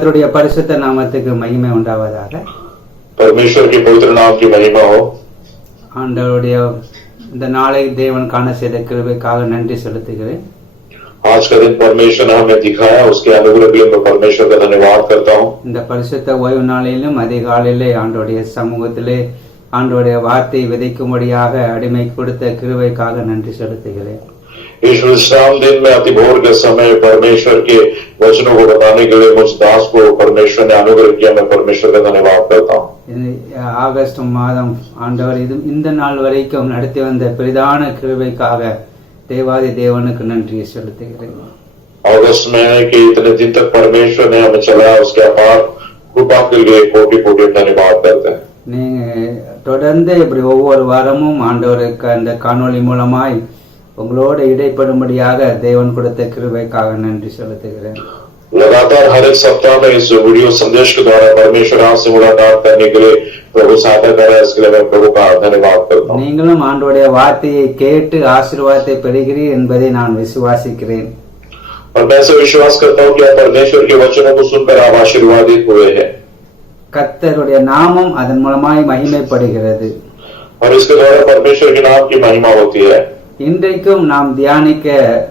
கர்த்தருடைய பரிசுத்த நாமத்துக்கு மகிமை உண்டாவதாக. परमेश्वर के पवित्र नाम की महिमा हो. ஆண்டவருடைய இந்த நாளை தேவன் காண செய்த கிருபைக்காக நன்றி செலுத்துகிறேன். आज का दिन परमेश्वर ने हमें दिखाया, उसके अनुग्रह के लिए मैं परमेश्वर का धन्यवाद करता हूँ. இந்த பரிசுத்த ஓய்வு நாளிலும் அதிகாலையிலே ஆண்டவருடைய சமூகத்திலே ஆண்டவருடைய வார்த்தை விதைக்கும்படியாக அடிமை கொடுத்த கிருபைக்காக நன்றி செலுத்துகிறேன். इस विश्राम दिन में अति भोर के समय परमेश्वर के वचनों को बताने के लिए मुझ दास को परमेश्वर ने अनुग्रह किया. मैं परमेश्वर का धन्यवाद करता हूँ. ஆகஸ்ட் மாதம் ஆண்டவர் இந்த நாள் வரைக்கும் நடத்தி வந்த பிரதான கிருபைக்காக தேவாதி தேவனுக்கு நன்றி செலுத்துகிறேன். अगस्त महीने के इतने दिन तक परमेश्वर ने हमें चलाया, उसके अपार कृपा के लिए कोटि कोटि धन्यवाद करते हैं. நீங்க தொடர்ந்து இப்படி ஒவ்வொரு வாரமும் ஆண்டவருக்கு அந்த காணொளி மூலமாய் உங்களோட இடைப்படும்படியாக தேவன் கொடுத்த கிருபைக்காக நன்றி செலுத்துகிறேன். लगातार हर एक सप्ताह में इस वीडियो संदेश के द्वारा परमेश्वर आपसे मुलाकात करने के लिए प्रभु सहायता कर रहा है. इसके लिए मैं प्रभु का धन्यवाद करता हूँ. நீங்களும் ஆண்டவருடைய வார்த்தையை கேட்டு ஆசீர்வாதத்தை பெறுகிறீர் என்பதை நான் விசுவாசிக்கிறேன். और मैं ऐसे विश्वास करता हूँ कि आप परमेश्वर के वचनों को सुनकर आप आशीर्वादित हुए हैं. கர்த்தருடைய நாமம் அதன் மூலமாய் மகிமைப்படுகிறது. और इसके द्वारा परमेश्वर के नाम की महिमा होती है. இன்றைக்கும் நாம் தியானிக்க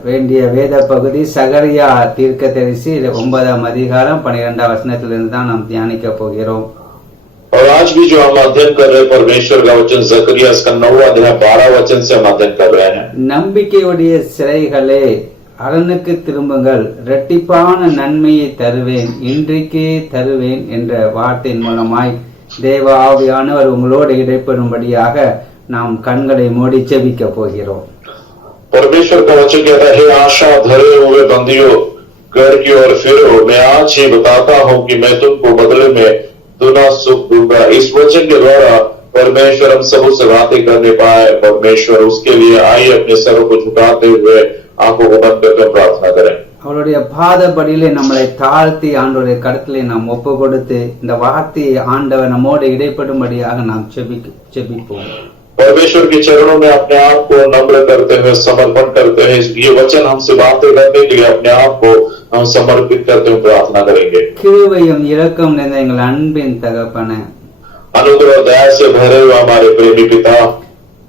வேண்டிய வேத பகுதி சகரியா தீர்க்கதரிசி 9ஆம் அதிகாரம் 12ஆம் வசனத்திலிருந்து தான் நாம் தியானிக்க போகிறோம். और आज भी जो हम अध्ययन कर रहे हैं परमेश्वर का वचन जकरिया इसका 9वां अध्याय 12 वचन से हम अध्ययन कर रहे हैं. நம்பிக்கையுடைய சிறைகளே அரணுக்கு திரும்புங்கள், இரட்டிப்பான நன்மையை தருவேன், இன்றைக்கே தருவேன் என்ற வார்த்தையின் மூலமாய் தேவ ஆவியானவர் உங்களோடு இடைப்படும்படியாக நாம் கண்களை மூடி ஜெபிக்க போகிறோம். परमेश्वर का वचन कहता है, हे आशा धरे हुए बंदियों, घर की ओर फिरो, मैं आज ही बताता हूँ कि मैं तुमको बदले में दुना सुख दूंगा. इस वचन के द्वारा परमेश्वर हम सबों से बातें करने पाए. परमेश्वर उसके लिए आइए अपने सर को झुकाते हुए आंखों को बंद करके प्रार्थना करें. அவருடைய பாதப்படியிலே நம்மளை தாழ்த்தி ஆண்டவருடைய கருத்திலே நாம் ஒப்பு கொடுத்து இந்த வார்த்தையை ஆண்டவர் நம்மோடு இடைப்படும்படியாக நாம் ஜெபிப்போம். परमेश्वर के चरणों में अपने आप को नम्र करते हुए समर्पण करते हुए ये वचन हमसे बातें करने के लिए अपने आप को हम समर्पित करते हुए प्रार्थना करेंगे. கிருபையும் இரக்கம் நிறைந்த எங்கள் அன்பின் தகப்பனே, अनुग्रह दया से भरे हुए हमारे प्रेमी पिता,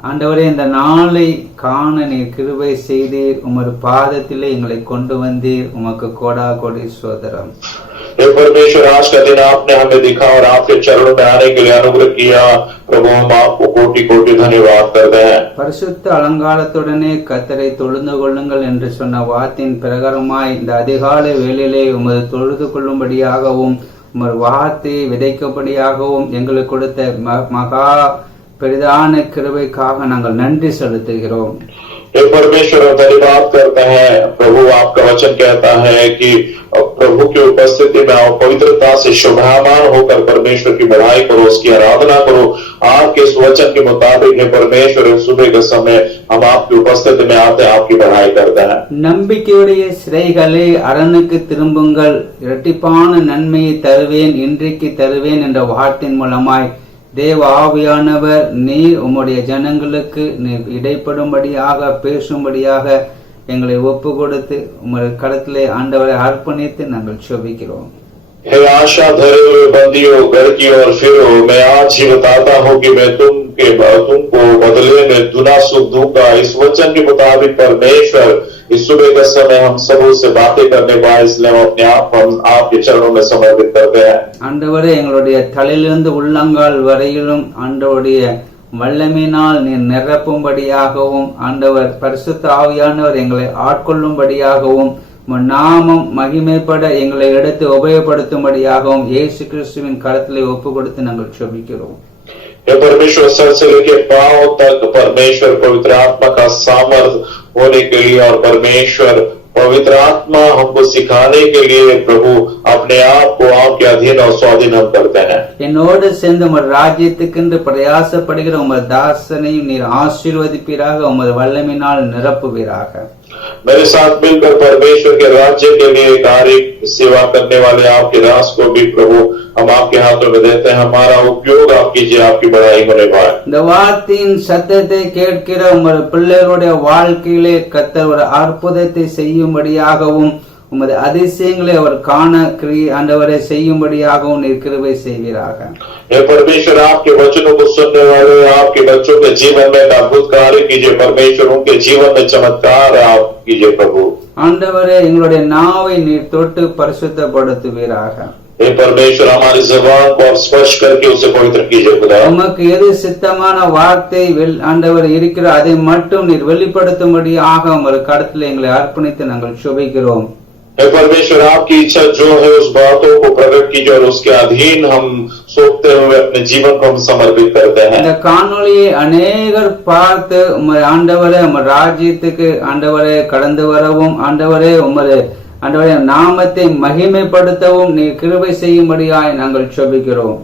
ஆண்டவரே இந்த நாளை காண நீர் கிருபை செய்தீர், உமது பாதத்திலே எங்களை கொண்டு வந்தீர், உமக்கு கோடா கோடி ஸ்தோத்திரம். हे परमेश्वर, आज का दिन आपने हमें दिखा और आपके चरणों में आने के लिए अनुग्रह किया. प्रभु हम आपको कोटि कोटि धन्यवाद करते हैं. பரிசுத்த அலங்காரத்துடனே கர்த்தரை தொழுந்து கொள்ளுங்கள் என்று சொன்ன வார்த்தையின் பிரகாரமாய் இந்த அதிகாலை வேளையிலே உமது தொழுது கொள்ளும்படியாகவும் உமது வார்த்தையை விதைக்கும்படியாகவும் எங்களுக்கு கொடுத்த மகா பெரிதான கிருபைக்காக நாங்கள் நன்றி செலுத்துகிறோம். हे परमेश्वर हम धन्यवाद करते हैं. प्रभु आपका वचन कहता है कि प्रभु की उपस्थिति में आओ, पवित्रता से शोभामान होकर परमेश्वर की बढ़ाई करो, उसकी आराधना करो. आपके इस वचन के मुताबिक है परमेश्वर, सुबह के समय हम आपकी उपस्थिति में आते हैं, आपकी बढ़ाई करते हैं. நம்பிக்கையுடைய சிறைகளே அரணுக்கு திரும்புங்கள், இரட்டிப்பான நன்மையை தருவேன், இன்றைக்கு தருவேன் என்ற வார்த்தையின் மூலமாய் தேவ ஆவியானவர் நீர் உம்முடைய ஜனங்களுக்கு நீர் இடைப்படும்படியாக பேசும்படியாக எங்களை ஒப்பு கொடுத்து உமது கரத்திலே ஆண்டவரை அர்ப்பணித்து நாங்கள் ஜெபிக்கிறோம். हे आशा धरे हुए बंदियों, घर की ओर फिरो, मैं आज ही बताता हूँ कि मैं तुमको बदले में दुना सुख दूंगा. इस वचन के मुताबिक परमेश्वर इस सुबह के समय हम सबों से बातें करने पाए, इसलिए हम अपने आप हम आपके चरणों में समर्पित करते हैं. ஆண்டவரே எங்களுடைய தலையிலிருந்து உள்ளங்கால் வரையிலும் ஆண்டவருடைய வல்லமையினால் நீர் நிரப்பும்படியாகவும் ஆண்டவர் பரிசுத்த ஆவியானவர் எங்களை ஆட்கொள்ளும்படியாகவும் நாமம் மகிமைப்பட எங்களை எடுத்து உபயோகப்படுத்தும்படியாகவும் இயேசு கிறிஸ்துவின் கரத்திலே ஒப்பு கொடுத்து நாங்கள் ஜெபிக்கிறோம். हे परमेश्वर, सर से लेके पांव तक परमेश्वर पवित्र आत्मा का सामर्थ होने के लिए और परमेश्वर पवित्र आत्मा हमको सिखाने के लिए प्रभु अपने आप को आपके अधीन और स्वाधीन हम करते हैं. என்னோடு சேர்ந்து உமது ராஜ்யத்துக்கென்று பிரயாசப்படுகிற உமது தாசனையும் நீர் ஆசீர்வதிப்பீராக, உமது வல்லமையினால் நிரப்புவீராக. मेरे साथ मिलकर परमेश्वर के राज्य के लिए कार्य सेवा करने वाले आपके दास को भी प्रभु हम आपके हाथों में देते हैं. हमारा उपयोग आप कीजिए, आपकी बढ़ाई होने पाए. இந்த வார்த்தையின் சத்தத்தை கேட்கிற உமது பிள்ளைகளுடைய வாழ்க்கையிலே கர்த்தர் ஒரு அற்புதத்தை செய்யும்படியாகவும் உமது அதிசயங்களை அவர் காண ஆண்டவரை செய்யும்படியாகவும் நீர் கிருபை செய்வீராக. हे परमेश्वर, आपके वचनों को सुनने वाले आपके बच्चों के जीवन में अद्भुत कार्य कीजिए परमेश्वर, उनके जीवन में चमत्कार आप कीजिए प्रभु. ஆண்டவரே, எங்களுடைய நாவை நீர் தொட்டு பரிசுத்தப்படுத்துவீராக. हे परमेश्वर, हमारी ज़बान को आप स्पर्श करके उसे पवित्र कीजिए खुदा. உமக்கு எது சித்தமான வார்த்தை ஆண்டவர் இருக்கிற அதை மட்டும் நீர் வெளிப்படுத்தும்படியாக உங்கள் கருத்தில் எங்களை அர்ப்பணித்து நாங்கள் சுபிக்கிறோம். हे परमेश्वर, आपकी इच्छा जो है उस बातों को प्रकट कीजिए और उसके अधीन हम सोचते हुए अपने जीवन को हम समर्पित करते हैं. இந்த காணொளியை அநேகர் பார்த்து உமது ஆண்டவரே, உமது ராஜ்யத்துக்கு ஆண்டவரே கடந்து வரவும், ஆண்டவரே உமது ஆண்டவரே நாமத்தை மகிமைப்படுத்தவும் நீர் கிருபை செய்யும்படியாய் நாங்கள் சுபிக்கிறோம்.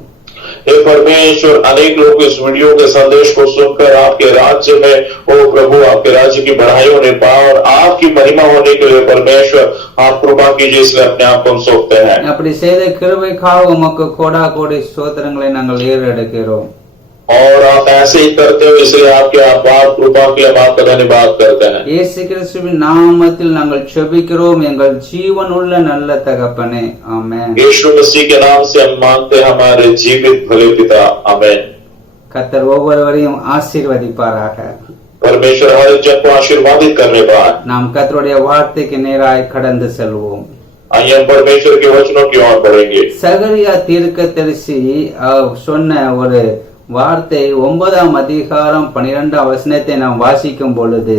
हे परमेश्वर, अनेक लोग इस वीडियो के संदेश को सुनकर आपके राज्य में, ओ प्रभु, आपके राज्य की बढ़ाई होने पाए और आपकी महिमा होने के लिए परमेश्वर आप कृपा कीजिए, इसलिए अपने आप को हम सौंपते हैं. அப்படி செய்த கிருபைக்காக உமக்கு கோடா கோடி ஸ்தோத்திரங்களை நாங்கள் ஏறெடுக்கிறோம். और आप ऐसे ही करते हो, इसलिए आपके आभार कृपा के लिए हम आपका धन्यवाद करते हैं. இயேசு கிறிஸ்துவின் நாமத்தில் நாங்கள் செபிக்கிறோம் எங்கள் ஜீவனுள்ள நல்ல தகப்பனே, ஆமென். यीशु मसीह के नाम से हम मांगते हैं, हमारे जीवित भले पिता, आमेन. கர்த்தர் ஒவ்வொருவரையும் ஆசீர்வதிப்பாராக. परमेश्वर हर एक जन को आशीर्वादित करने पाए. நாம் கர்த்தருடைய வார்த்தைக்கு நேராய் கடந்து செல்வோம். आइए हम परमेश्वर के वचनों की ओर बढ़ेंगे. சகரியா தீர்க்கதரிசி சொன்ன ஒரு வார்த்தை 9ஆம் அதிகாரம் 12ஆம் வசனத்தை நாம் வாசிக்கும் பொழுது,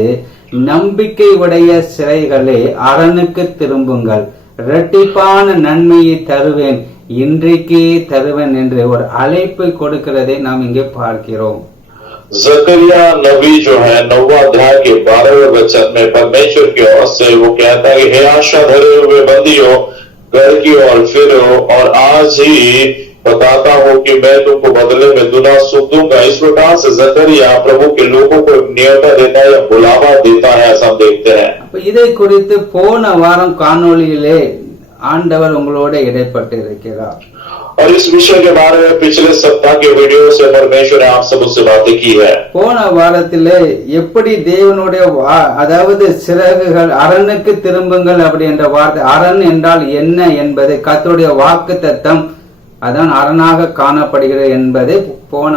நம்பிக்கை உடைய சிறைகளே அரணுக்கு திரும்புங்கள், இரட்டிப்பான நன்மையை தருவேன், இன்றைக்கே தருவேன் என்று ஒரு அழைப்பை கொடுக்கிறதை நாம் இங்கே பார்க்கிறோம். जकरिया नबी जो है 9वां अध्याय के 12वें वचन में परमेश्वर की ओर से वो कहता है, हे आशा धरे हुए बंदियों, घर की ओर फिरो और आज ही बताता हूँ कि मैं तुमको बदले में दुना सुख दूंगा. इस प्रकार से जकरिया प्रभु के लोगों को न्योता देता है या बुलावा देता है, ऐसा हम देखते हैं. இதை குறித்து போன வாரம் காணொளியிலே ஆண்டவர் உங்களோட இடைப்பட்டு இருக்கிறார். और इस विषय के बारे में पिछले सप्ताह के वीडियो से परमेश्वर ने आप सब उससे बातें की है. போன வாரத்திலே எப்படி தேவனுடைய அதாவது சிறகுகள் அரணுக்கு திரும்புங்கள் அப்படி என்ற வார்த்தை, அரண் என்றால் என்ன என்பதை கர்த்தருடைய வாக்குத்தத்தம் அதான் அரணாக காணப்படுகிறது என்பதை போன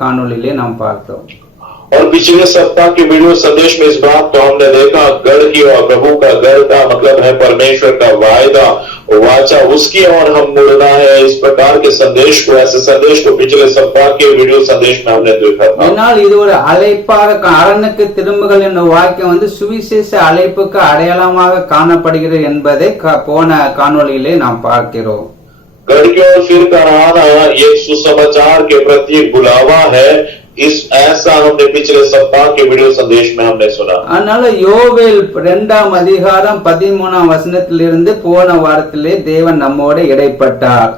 காணொளியிலே நாம் பார்த்தோம். और पिछले सप्ताह के वीडियो संदेश में इस बात को हमने देखा, गढ़ की और प्रभु का गढ़ का मतलब है परमेश्वर का वायदा, वाचा उसकी और हम मुड़ना है. इस प्रकार के संदेश को, ऐसे संदेश को पिछले सप्ताह के वीडियो संदेश में हमने देखा था. ஆனால் இது ஒரு அழைப்பாக அரணுக்கு திரும்புகள் என்ற வாக்கியம் சுவிசேஷ அழைப்புக்கு அடையாளமாக காணப்படுகிறது என்பதை போன காணொளியிலே நாம் பார்க்கிறோம். गढ़ की ओर फिर कर आना ये सुसमाचार के प्रति एक बुलावा है. ऐसा हमने पिछले सप्ताह के वीडियो संदेश में हमने सुना. அதனால யோவேல் 2ஆம் அதிகாரம் 13ஆம் வசனத்திலிருந்து போன வாரத்திலே தேவன் நம்மோடு இடைப்பட்டார்.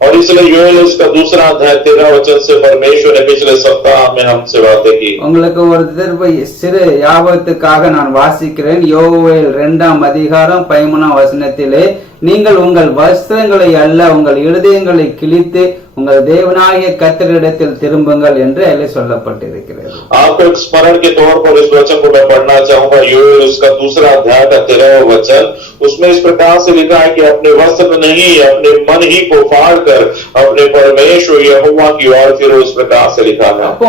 और इसलिए योएल उसका दूसरा अध्याय 13 वचन से परमेश्वर ने पिछले सप्ताह में हमसे बातें की. உங்களுக்கு ஒரு தடவை சிறு ஞாபகத்துக்காக நான் வாசிக்கிறேன். யோவேல் 2ஆம் அதிகாரம் 13ஆம் வசனத்திலே, நீங்கள் உங்கள் வஸ்திரங்களை அல்ல உங்கள் இருதயங்களை கிழித்து உங்கள் தேவனாகிய கர்த்தரிடத்தில் திரும்புங்கள் என்று அதிலே சொல்லப்பட்டிருக்கிறது. आपको एक स्मरण के तौर पर इस वचन को मैं पढ़ना चाहूंगा. योएल उसका दूसरा अध्याय का 13वां वचन, उसमें इस प्रकार से लिखा है कि अपने वस्त्र नहीं अपने मन ही को फाड़ कर अपने परमेश्वर यहोवा की ओर फिरो. इस प्रकार से लिखा है. அப்போ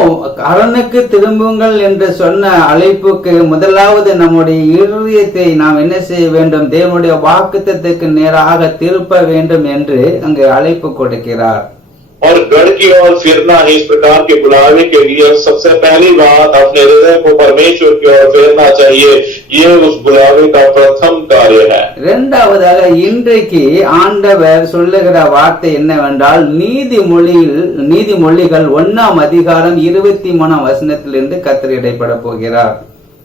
அரணுக்கு திரும்புங்கள் என்று சொன்ன அழைப்புக்கு முதலாவது நம்முடைய இருதயத்தை நாம் என்ன செய்ய வேண்டும்? தேவனுடைய வாக்குத்தத்தத்துக்கு நேராக திருப்ப வேண்டும் என்று அங்கு அழைப்பு கொடுக்கிறார். और गढ़ की ओर फिरना है. इस प्रकार के बुलावे के लिए सबसे पहली बात अपने हृदय को परमेश्वर की ओर फेरना चाहिए. ये उस बुलावे का प्रथम कार्य है. இரண்டாவதாக இன்றைக்கு ஆண்டவர் சொல்லுகிற வார்த்தை என்னவென்றால், நீதிமொழிகள் 1ஆம் அதிகாரம் 23ஆம் வசனத்திலிருந்து கர்த்தர் இடைப்பட போகிறார்.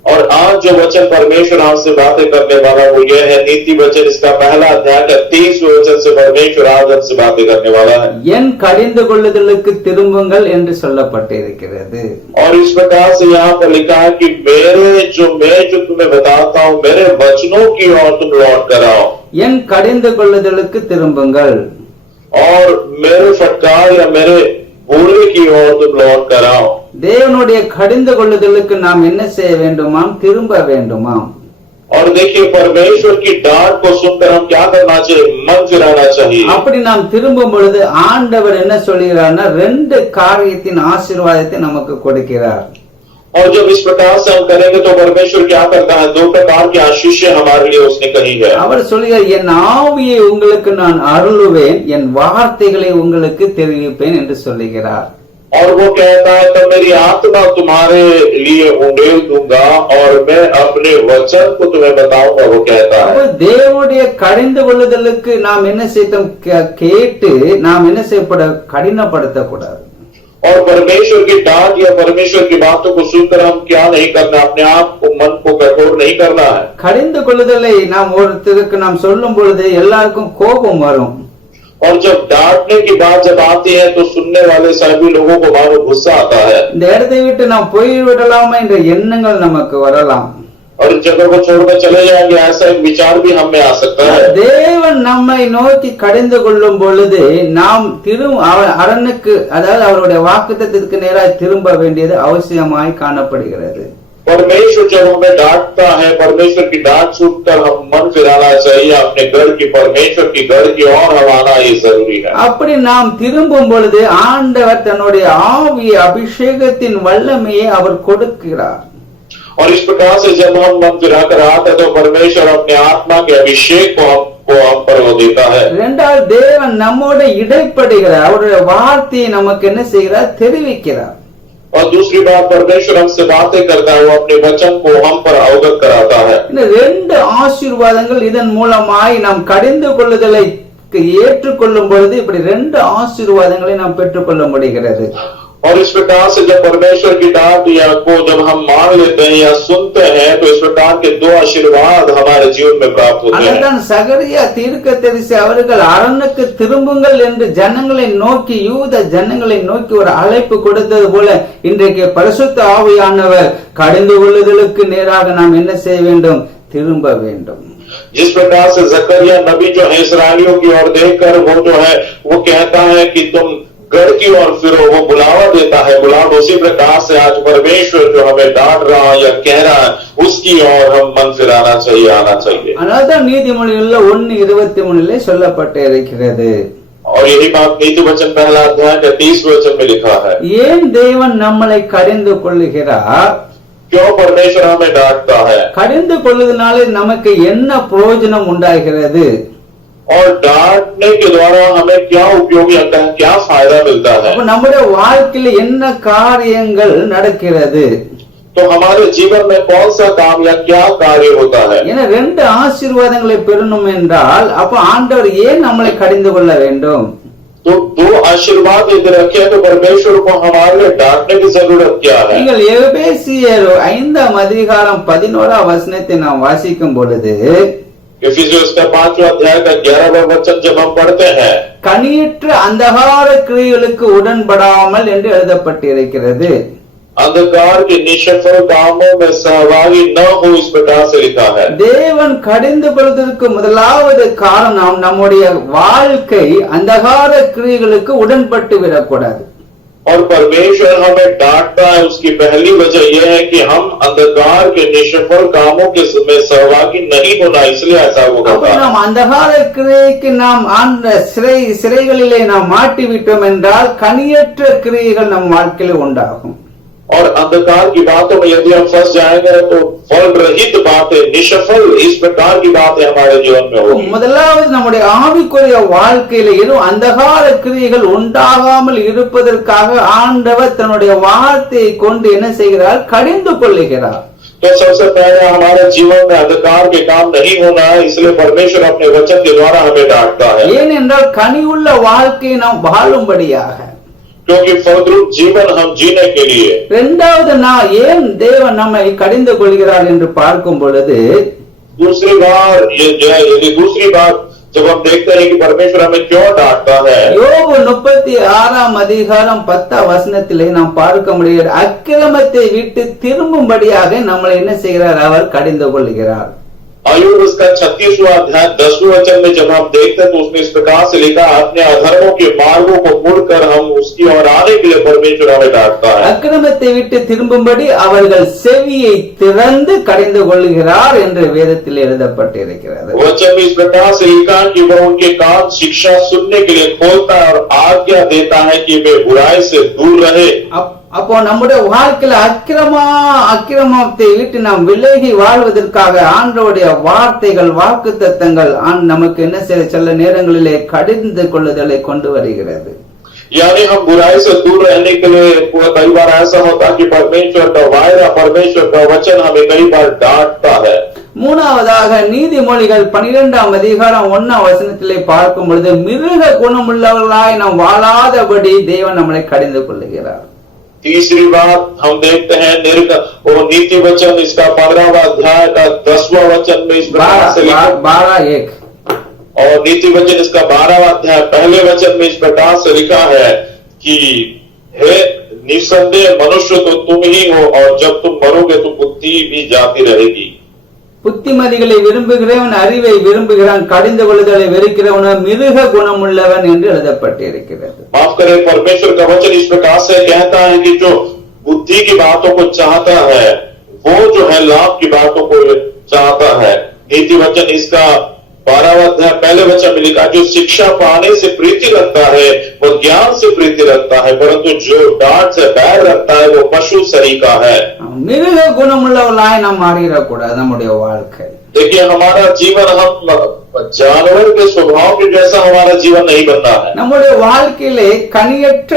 और आज जो वचन परमेश्वर आपसे बातें करने वाला वो यह है, नीति वचन इसका पहला अध्याय का 30वें वचन से परमेश्वर आज हमसे बातें करने वाला है. என் கடிந்து கொள்ளுதலுக்கு திரும்புங்கள் என்று சொல்லப்பட்டிருக்கிறது. और इस प्रकार से यहाँ पर लिखा है कि मैं जो तुम्हें बताता हूँ मेरे वचनों की ओर तुम लौट कर आओ. என் கடிந்து கொள்ளுதலுக்கு திரும்புங்கள். और मेरे फटकार या मेरे बोलने की ओर तुम लौट कर आओ. தேவனுடைய கடிந்து கொள்ளுதலுக்கு நாம் என்ன செய்ய வேண்டுமாம்? திரும்ப வேண்டுமாம். और देखिए परमेश्वर की डांट को सुनकर हम क्या करना चाहिए? मन फिराना चाहिए। அப்படி நாம் திரும்பும் பொழுது ஆண்டவர் என்ன சொல்கிறார்னா ரெண்டு காரியத்தின் ஆசீர்வாதத்தை நமக்கு கொடுக்கிறார். और जब इस प्रकार से हम करेंगे तो परमेश्वर क्या करता है? दो प्रकार की आशीषें हमारे लिए उसने कही है। அவர் சொல்கிறார், என் ஆவியை உங்களுக்கு நான் அருளுவேன், என் வார்த்தைகளை உங்களுக்கு தெரிவிப்பேன் என்று சொல்லுகிறார். और वो कहता है तब मेरी आत्मा तुम्हारे लिए उंडेल दूंगा और मैं अपने वचन को तुम्हें बताऊंगा, वो कहता है। தேவனுடைய கடிந்து கொள்ளுதலுக்கு நாம் என்ன செய்தோம்? கேட்டு நாம் என்ன செய்யப்பட கடினப்படுத்தக்கூடாது. और परमेश्वर की डांट या परमेश्वर की बातों को सुनकर हम क्या नहीं करना? अपने आप को मन को कठोर नहीं करना है। கடிந்து கொள்ளுதலை நாம் ஒருத்தருக்கு நாம் சொல்லும் பொழுது எல்லாருக்கும் கோபம் வரும். और जब डांटने की बात जब आती है तो सुनने वाले सभी लोगों को मानो गुस्सा आता है। இந்த இடத்தை விட்டு நாம் போய்விடலாமா என்ற எண்ணங்கள் நமக்கு வரலாம். और इस जगह को छोड़कर चले जाएंगे ऐसा एक विचार भी हम में आ सकता है। தேவன் நம்மை நோக்கி கடிந்து கொள்ளும் பொழுது நாம் அரணுக்கு, அதாவது அவருடைய வாக்குத்தத்தத்துக்கு நேராக திரும்ப வேண்டியது அவசியமாய் காணப்படுகிறது. परमेश्वर जब हमें डांटता है, परमेश्वर की डांट सुनकर हम मन फिराना चाहिए अपने घर की, परमेश्वर की घर की ओर हम आना ये जरूरी है। அப்படி நாம் திரும்பும் பொழுது ஆண்டவர் தன்னுடைய ஆவிய அபிஷேகத்தின் வல்லமையை அவர் கொடுக்கிறார். और इस प्रकार से जब हम मन फिराकर आते हैं तो परमेश्वर अपने आत्मा के अभिषेक को हम पर वो देता है। இரண்டாவது தேவன் நம்மோட இடைப்படுகிறார், அவருடைய வார்த்தையை நமக்கு என்ன செய்கிறார்? தெரிவிக்கிறார். और दूसरी बात परमेश्वर हमसे बातें करता है, वो अपने वचन को हम पर अवगत कराता है। இந்த ரெண்டு ஆசீர்வாதங்கள் இதன் மூலமாய் நாம் கடிந்து கொள்ளுதலை ஏற்றுக்கொள்ளும் பொழுது இப்படி ரெண்டு ஆசீர்வாதங்களை நாம் பெற்றுக்கொள்ள முடிகிறது. और इस प्रकार से जब परमेश्वर की डांट या को जब हम मान लेते हैं या सुनते हैं तो इस प्रकार के दो आशीर्वाद हमारे जीवन में प्राप्त होते हैं। அதான் சகரியா தீர்க்கதரிசி அவர்கள் அரணுக்கு திரும்புங்கள் என்று ஜனங்களை நோக்கி, யூத ஜனங்களை நோக்கி ஒரு அழைப்பு கொடுத்தது போல இன்றைக்கு பரிசுத்த ஆவியானவர் கடிந்து கொள்ளுதலுக்கு நேராக நாம் என்ன செய்ய வேண்டும்? திரும்ப வேண்டும். जिस प्रकार से जकरिया नबी जो है इस्राएलियों की ओर देखकर वो जो है वो कहता है कि तुम घर की ओर फिरो, वो बुलावा देता है, बुलावा उसी प्रकार से आज परमेश्वर जो हमें डांट रहा या कह रहा है उसकी ओर हम मन फिराना चाहिए, आना चाहिए। அதான் நீதிமொழிகள்ல 1:23 சொல்லப்பட்டு இருக்கிறது. और यही बात नीति वचन पहला अध्याय 30 वचन में लिखा है। ஏன் தேவன் நம்மளை கடிந்து கொள்ளுகிறார்? क्यों परमेश्वर हमें डांटता है? கடிந்து கொள்ளுதனாலே நமக்கு என்ன பிரயோஜனம் உண்டாகிறது? और डांटने के द्वारा हमें क्या उपयोगी होता है, क्या फायदा मिलता है? அப்ப நம்முடைய வாழ்க்கையில என்ன காரியங்கள் நடக்கிறது? तो हमारे जीवन में कौन सा काम या क्या कार्य होता है? ஏன்னா ரெண்டு ஆசீர்வாதங்களை பெறணும் என்றால் அப்ப ஆண்டவர் ஏன் நம்மளை கடிந்து கொள்ள வேண்டும்? तो दो आशीर्वाद यदि रखे तो परमेश्वर को हमारे डांटने की जरूरत क्या है? நீங்கள் எபேசியர் 5:11 நாம் வாசிக்கும் பொழுது इफिसियों का 5वां अध्याय का 11वां वचन जब हम पढ़ते हैं, கனியற்ற அந்தகார கிரியைகளுக்கு உடன்படாமல் என்று எழுதப்பட்டிருக்கிறது. अंधकार के निष्फल कामों में सहभागी न हो, इस प्रकार से लिखा है। தேவன் கடிந்து கொள்வதற்கு முதலாவது காரணம் நம்முடைய வாழ்க்கை அந்தகார கிரியைகளுக்கு உடன்பட்டு விடக்கூடாது. और परमेश्वर हमें डांटता है, उसकी पहली वजह यह है कि हम अंधकार के निष्फल कामों के में सहभागी नहीं होना, इसलिए ऐसा होगा। நாம் அந்தகார கிரியைக்கு நாம் சிறைகளிலே நாம் மாட்டி விட்டோம் என்றால் கனியற்ற கிரியைகள் நம் வாழ்க்கையில் உண்டாகும். और अंधकार की बातों में यदि हम फंस जाएंगे तो फल रहित बातें, निष्फल इस प्रकार की बातें हमारे जीवन में होगी। முதலாவது நம்முடைய ஆவிக்குரிய வாழ்க்கையில எதுவும் அந்தகார கிரியைகள் உண்டாகாமல் இருப்பதற்காக ஆண்டவர் தன்னுடைய வார்த்தையை கொண்டு என்ன செய்கிறார்? கடிந்து கொள்ளுகிறார். तो सबसे पहले हमारे जीवन में अंधकार के काम नहीं होना है, इसलिए परमेश्वर अपने वचन के द्वारा हमें डांटता है। ஏனென்றால் கனியுள்ள வாழ்க்கையை நாம் வாழும்படியாக, क्योंकि फलद्रुप जीवन हम जीने के लिए। இரண்டாவது நான் ஏன் தேவன் நம்மை கடிந்து கொள்கிறார் என்று பார்க்கும் பொழுது दूसरी बार दूसरी बात जब हम देखते हैं कि परमेश्वर हमें क्यों डांटता है, யோபு 36:10 நாம் பார்க்க முடியாது. அக்கிரமத்தை விட்டு திரும்பும்படியாக நம்மளை என்ன செய்கிறார்? அவர் கடிந்து கொள்கிறார். आयुब उसका 36वां अध्याय 10वें वचन में जब हम देखते हैं तो उसने इस प्रकार से लिखा, अपने अधर्मों के मार्गों को मुड़कर हम उसकी ओर आने के लिए परमेश्वर हमें डांटता है। அக்கிரமத்தை விட்டு திரும்பும்படி அவர்கள் செவியை திறந்து கடிந்து கொள்கிறார் என்று வேதத்தில் எழுதப்பட்டிருக்கிறது. वचन में इस प्रकार से लिखा कि वह उनके कान शिक्षा सुनने के लिए खोलता है और आज्ञा देता है कि वे बुराई से दूर रहे। அப்போ நம்முடைய வாழ்க்கையில அக்கிரமத்தை விட்டு நாம் விலகி வாழ்வதற்காக ஆண்டவருடைய வார்த்தைகள் வாக்குத்தத்தங்கள் நமக்கு என்ன செய்ய சில நேரங்களிலே கடிந்து கொள்ளுதலை கொண்டு வருகிறது. यानी हम बुराई से दूर रहने के लिए कई बार ऐसा होता है कि परमेश्वर का वायदा, परमेश्वर का वचन हमें कई बार डांटता है। மூணாவதாக நீதிமொழிகள் 12ஆம் அதிகாரம் 1ஆம் வசனத்திலே பார்க்கும் பொழுது மிருக குணமுள்ளவர்களாய் நாம் வாழாதபடி தேவன் நம்மை கடிந்து கொள்ளுகிறார். तीसरी बात हम देखते हैं नीति वचन इसका 15वां अध्याय का 10वां वचन में इस प्रकार से लिखा, 12:1 और नीति वचन इसका 12वां अध्याय पहले वचन में इस प्रकार से लिखा है कि हे निसंदेह मनुष्य तो तुम ही हो, और जब तुम मरोगे तो बुद्धि भी जाती रहेगी। புத்திமதிகளை விரும்புகிறவன் அறிவை விரும்புகிறான், கடிந்து கொள்ளுதலை வெறுக்கிறவன் மிருக குணமுள்ளவன் என்று எழுதப்பட்டிருக்கிறது. माफ करें, परमेश्वर का वचन इस प्रकार से कहता है कि जो बुद्धि की बातों को चाहता है वो जो है लाभ की बातों को चाहता है। नीति वचन इसका 12वां अध्याय पहले वचन में लिखा, जो शिक्षा पाने से प्रीति रखता है वो ज्ञान से प्रीति रखता है, परंतु जो डांट से बैर रखता है वो पशु सरीका है। மிருக குணமுள்ளவர்களாய் நாம் மாறிடக்கூடாது நம்முடைய வாழ்க்கை. देखिए, हमारा जीवन हम जानवर के स्वभाव के जैसा हमारा जीवन नहीं बनना है। நம்முடைய வாழ்க்கையிலே கனியற்ற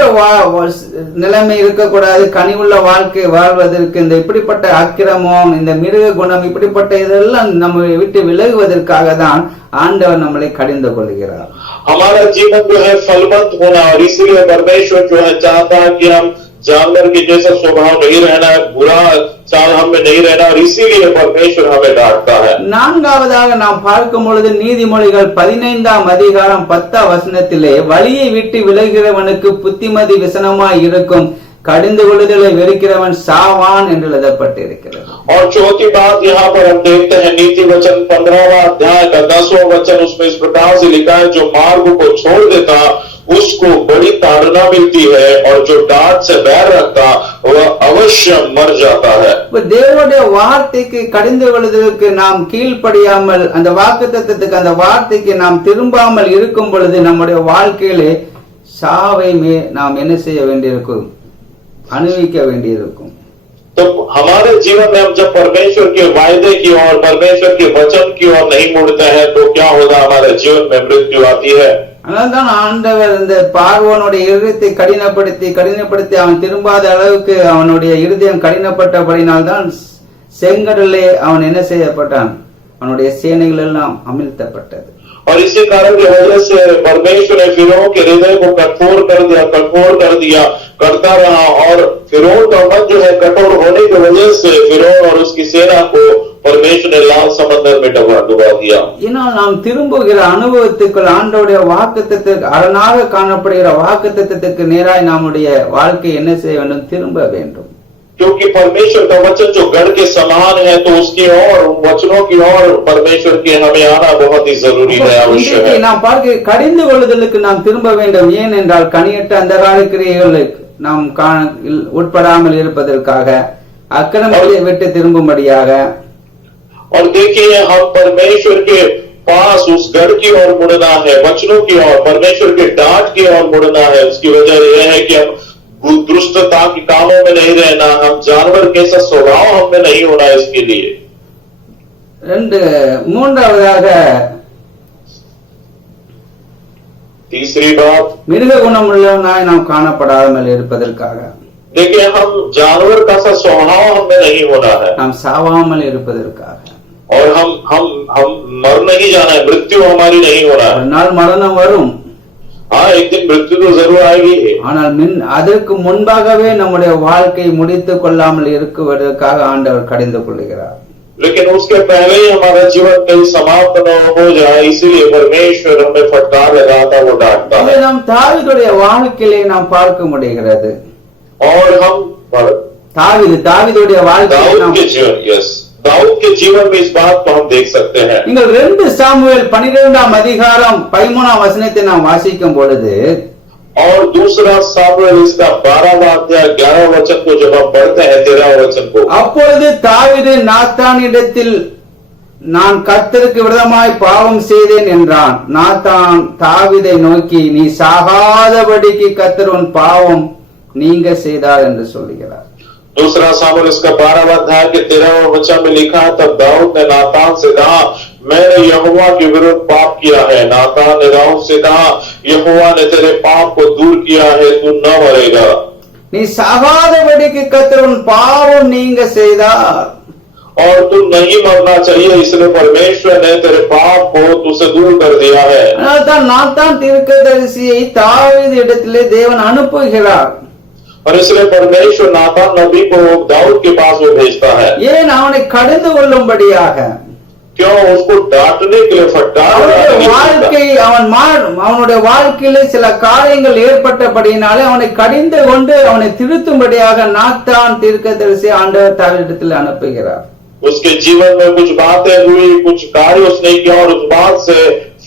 நிலைமை இருக்கக்கூடாது. கனி உள்ள வாழ்க்கை வாழ்வதற்கு இந்த இப்படிப்பட்ட அக்கிரமம், இந்த மிருக குணம், இப்படிப்பட்ட இதெல்லாம் நம்ம விட்டு விலகுவதற்காக தான் ஆண்டவர் நம்மளை கடிந்து கொள்கிறார். हमारा जीवन जो है फलवंत होना, और इसलिए परमेश्वर जो है चाहता है कि हम जानवर के जैसा स्वभाव नहीं रहना है, बुरा चाल हमें नहीं रहना, और इसीलिए परमेश्वर हमें डांटता है। நான்காவதாக நாம் பார்க்கும் பொழுது நீதிமொழிகள் 15ஆம் அதிகாரம் 10ஆம் வசனத்திலே வழியை விட்டு விலகிறவனுக்கு புத்திமதி விசனமாய் இருக்கும், கடிந்து கொள்ளுதலை வெறுக்கிறவன் சாவான் என்று எழுதப்பட்டிருக்கிறது. और चौथी बात यहाँ पर हम देखते हैं नीति वचन 15वां अध्याय का 10वां वचन, उसमें इस प्रकार से लिखा है, जो मार्ग को छोड़ देता उसको बड़ी ताड़ना मिलती है, और जो डांट से बैर रखता वह अवश्य मर जाता है। தேவனுடைய வார்த்தைக்கு கடிந்து கொள்வதற்கு நாம் கீழ்ப்படியாமல், அந்த வாக்குத்தத்தத்துக்கு அந்த வார்த்தைக்கு நாம் திரும்பாமல் இருக்கும் பொழுது நம்முடைய வாழ்க்கையிலே சாவை நாம் என்ன செய்ய வேண்டியிருக்கும், அனுபவிக்க வேண்டியிருக்கும். तो हमारे जीवन में हम जब परमेश्वर के वायदे की ओर, परमेश्वर के वचन की ओर नहीं मुड़ते हैं तो क्या होगा, हमारे जीवन में मृत्यु आती है। அதனால்தான் ஆண்டவர் இந்த பார்வோனுடைய இருதயத்தை கடினப்படுத்தி அவன் திரும்பாத அளவுக்கு அவனுடைய இருதயம் கடினப்பட்டபடினால்தான் செங்கடலே அவன் என்ன செய்யப்பட்டான், அவனுடைய சேனைகள் எல்லாம் அமிழ்த்தப்பட்டது. और इसी कारण की वजह से परमेश्वर ने फिरौन के हृदय को कठोर कर दिया करता रहा, और फिरौन का मन जो है कठोर होने की वजह से फिरौन और उसकी सेना को परमेश्वर ने लाल समंदर में डुबा दिया। இதனால் நாம் திரும்புகிற அனுபவத்துக்குள் ஆண்டவருடைய வாக்குத்தத்தத்துக்கு அரணாக காணப்படுகிற வாக்குத்தத்தத்துக்கு நேராய் நம்முடைய வாழ்க்கை என்ன செய்ய வேண்டும், திரும்ப வேண்டும். क्योंकि परमेश्वर का वचन जो गढ़ के समान है, तो उसकी ओर, वचनों की ओर परमेश्वर के हमें आना बहुत ही जरूरी है, आवश्यक है। நாம் பார்க்க கடிந்து கொள்ளுதலுக்கு நாம் திரும்ப வேண்டும். ஏனென்றால் கனியற்ற அந்தகார கிரியைகளுக்கு நாம் உட்படாமல் இருப்பதற்காக, அக்கிரமத்தை விட்டு திரும்பும்படியாக. और देखिए, हम परमेश्वर के पास उस गढ़ की ओर मुड़ना है, वचनों की ओर, परमेश्वर के डांट की ओर मुड़ना है। उसकी वजह यह है कि हम दुष्टता के कामों में नहीं रहना, हम जानवर कैसा स्वभाव हमें नहीं होना। इसके लिए மூன்றாவதாக तीसरी बात, மிருக குணமுள்ளவனாய் நாம் காணப்படாமல் இருப்பதற்காக. देखिए, हम जानवर का सा स्वभाव हमें नहीं होना है, நாம் சாவாமல் இருப்பதற்காக. और हम मर नहीं जाना है, मृत्यु हमारी नहीं होना है। ஒரு நாள் மரணம் வரும், हाँ, एक दिन मृत्यु तो जरूर आएगी, ஆனால் அதற்கு முன்பாகவே நம்முடைய வாழ்க்கை முடித்துக் கொள்ளாமல் இருக்குவதற்காக ஆண்டவர் கடிந்து கொள்கிறார். लेकिन उसके पहले ही हमारा जीवन कहीं समाप्त न हो जाए, इसीलिए परमेश्वर हमें फटकार लगाता, वो डांटता है। நாம் தாவீதுடைய வாழ்க்கையிலே நாம் பார்க்க முடிகிறது. और हम தாவீதுடைய வாழ்க்கையிலே நாம் दाऊद के जीवन में इस बात को हम देख सकते हैं। நீங்கள் 2 சாமுவேல் 12ஆம் அதிகாரம் 13ஆம் வசனத்தை நாம் வாசிக்கும் பொழுது और दूसरा सामुएल इसका 12वां अध्याय 11 वचन को जब हम पढ़ते हैं 13 वचन को, அப்பொழுது தாவீது நாத்தானிடத்தில் நான் கர்த்தருக்கு விரோதமாய் பாவம் செய்தேன் என்றான். நாத்தான் தாவீதை நோக்கி நீ சாகாதபடிக்கு கர்த்தர் உன் பாவம் நீங்க செய்தார் என்று சொல்லுகிறார். दूसरा सामुएल इसका 12वां अध्याय के 13वें वचन में लिखा है, तब दाऊद ने नातान से कहा मैंने यहोवा के विरुद्ध पाप किया है। नातान ने दाऊद से कहा यहोवा ने तेरे पाप को दूर किया है, तू न मरेगा। நீ சாகாதபடிக்கு கர்த்தர் உன் பாவம் நீங்க செய்தார் और तू नहीं मरना चाहिए, इसलिए परमेश्वर ने तेरे पाप को तुझसे दूर कर दिया है। அதனால்தான் நாத்தான் தீர்க்கதரிசியை தாவீது இடத்திலே தேவன் அனுப்புகிறார். और इसलिए परमेश्वर नातान नबी को दाऊद के पास वो भेजता है। ஏன் அவனை கடிந்து கொள்ளும்படியாக, क्यों? उसको डांटने के लिए, फटकारने அவனுடைய வாழ்க்கையிலே சில காரியங்கள் ஏற்பட்டபடியினாலே அவனை கடிந்து கொண்டு அவனை திருத்தும்படியாக நாத்தான் தீர்க்கதரிசி ஆண்டவர் தாவீதிடத்தில் அனுப்புகிறார். उसके जीवन में कुछ बातें हुई, कुछ कार्य उसने किया और उस बात से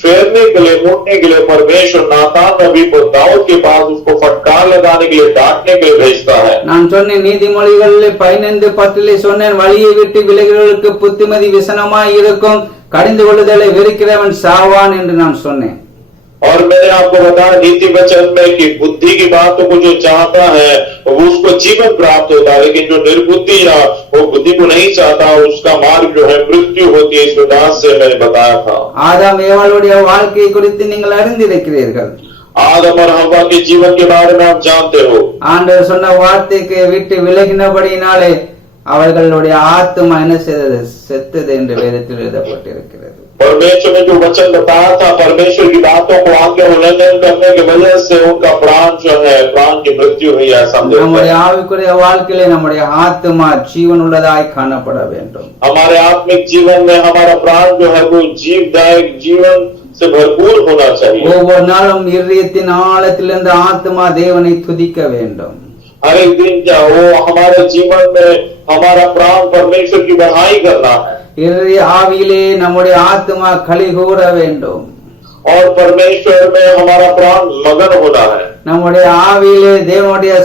फेरने के लिए, मुड़ने के लिए परमेश्वर नातान नबी को दाऊद के पास उसको फटकार लगाने के लिए, डांटने के लिए भेजता है। நான் சொன்னேன் நீதிமொழிகளிலே 15:10 சொன்னேன், வழியை விட்டு விலகிறவர்களுக்கு புத்திமதி விசனமாய் இருக்கும், கடிந்து கொள்ளுதலை வெறுக்கிறவன் சாவான் என்று நான் சொன்னேன். और मैंने आपको बताया नीति वचन में कि बुद्धि की बातों को जो चाहता है वो उसको जीवन प्राप्त होता है, लेकिन जो निर्बुद्धि या वो बुद्धि को नहीं चाहता उसका मार्ग जो है मृत्यु होती है। इस विधान से मैंने बताया था। ஆதாம் ஏவாளுடைய வாழ்க்கை குறித்து நீங்கள் அறிந்திருக்கிறீர்கள். आदम और हव्वा के जीवन के बारे में आप जानते हो। ஆண்டவர் சொன்ன வார்த்தைக்கு விட்டு விலகினபடியினாலே அவர்களுடைய ஆத்துமா என்ன செய்தது? செத்தது என்று வேதத்தில் எழுதப்பட்டிருக்கிறது. परमेश्वर ने जो वचन बताया था, परमेश्वर की बातों को आज्ञा उल्लंघन करने की वजह से उनका प्राण जो है, प्राण की मृत्यु हुई। ऐसा நம்முடைய ஆவிக்குரிய வாழ்க்கையிலே நம்முடைய ஆத்துமா ஜீவன் உள்ளதாய் காணப்பட வேண்டும். हमारे आत्मिक जीवन में हमारा प्राण जो है वो जीवदायक जीवन से भरपूर होना चाहिए। ஒவ்வொரு நாளும் இதயத்தின் ஆழத்திலிருந்து ஆத்துமா தேவனை துதிக்க வேண்டும். हर एक दिन क्या वो हमारे जीवन में हमारा प्राण परमेश्वर की बड़ाई करना है। ஆவியிலே நம்முடைய ஆத்துமா களி கூற வேண்டும். और परमेश्वर में हमारा प्राण मगन होना है। நம்முடைய ஆவியிலே தேவனுடைய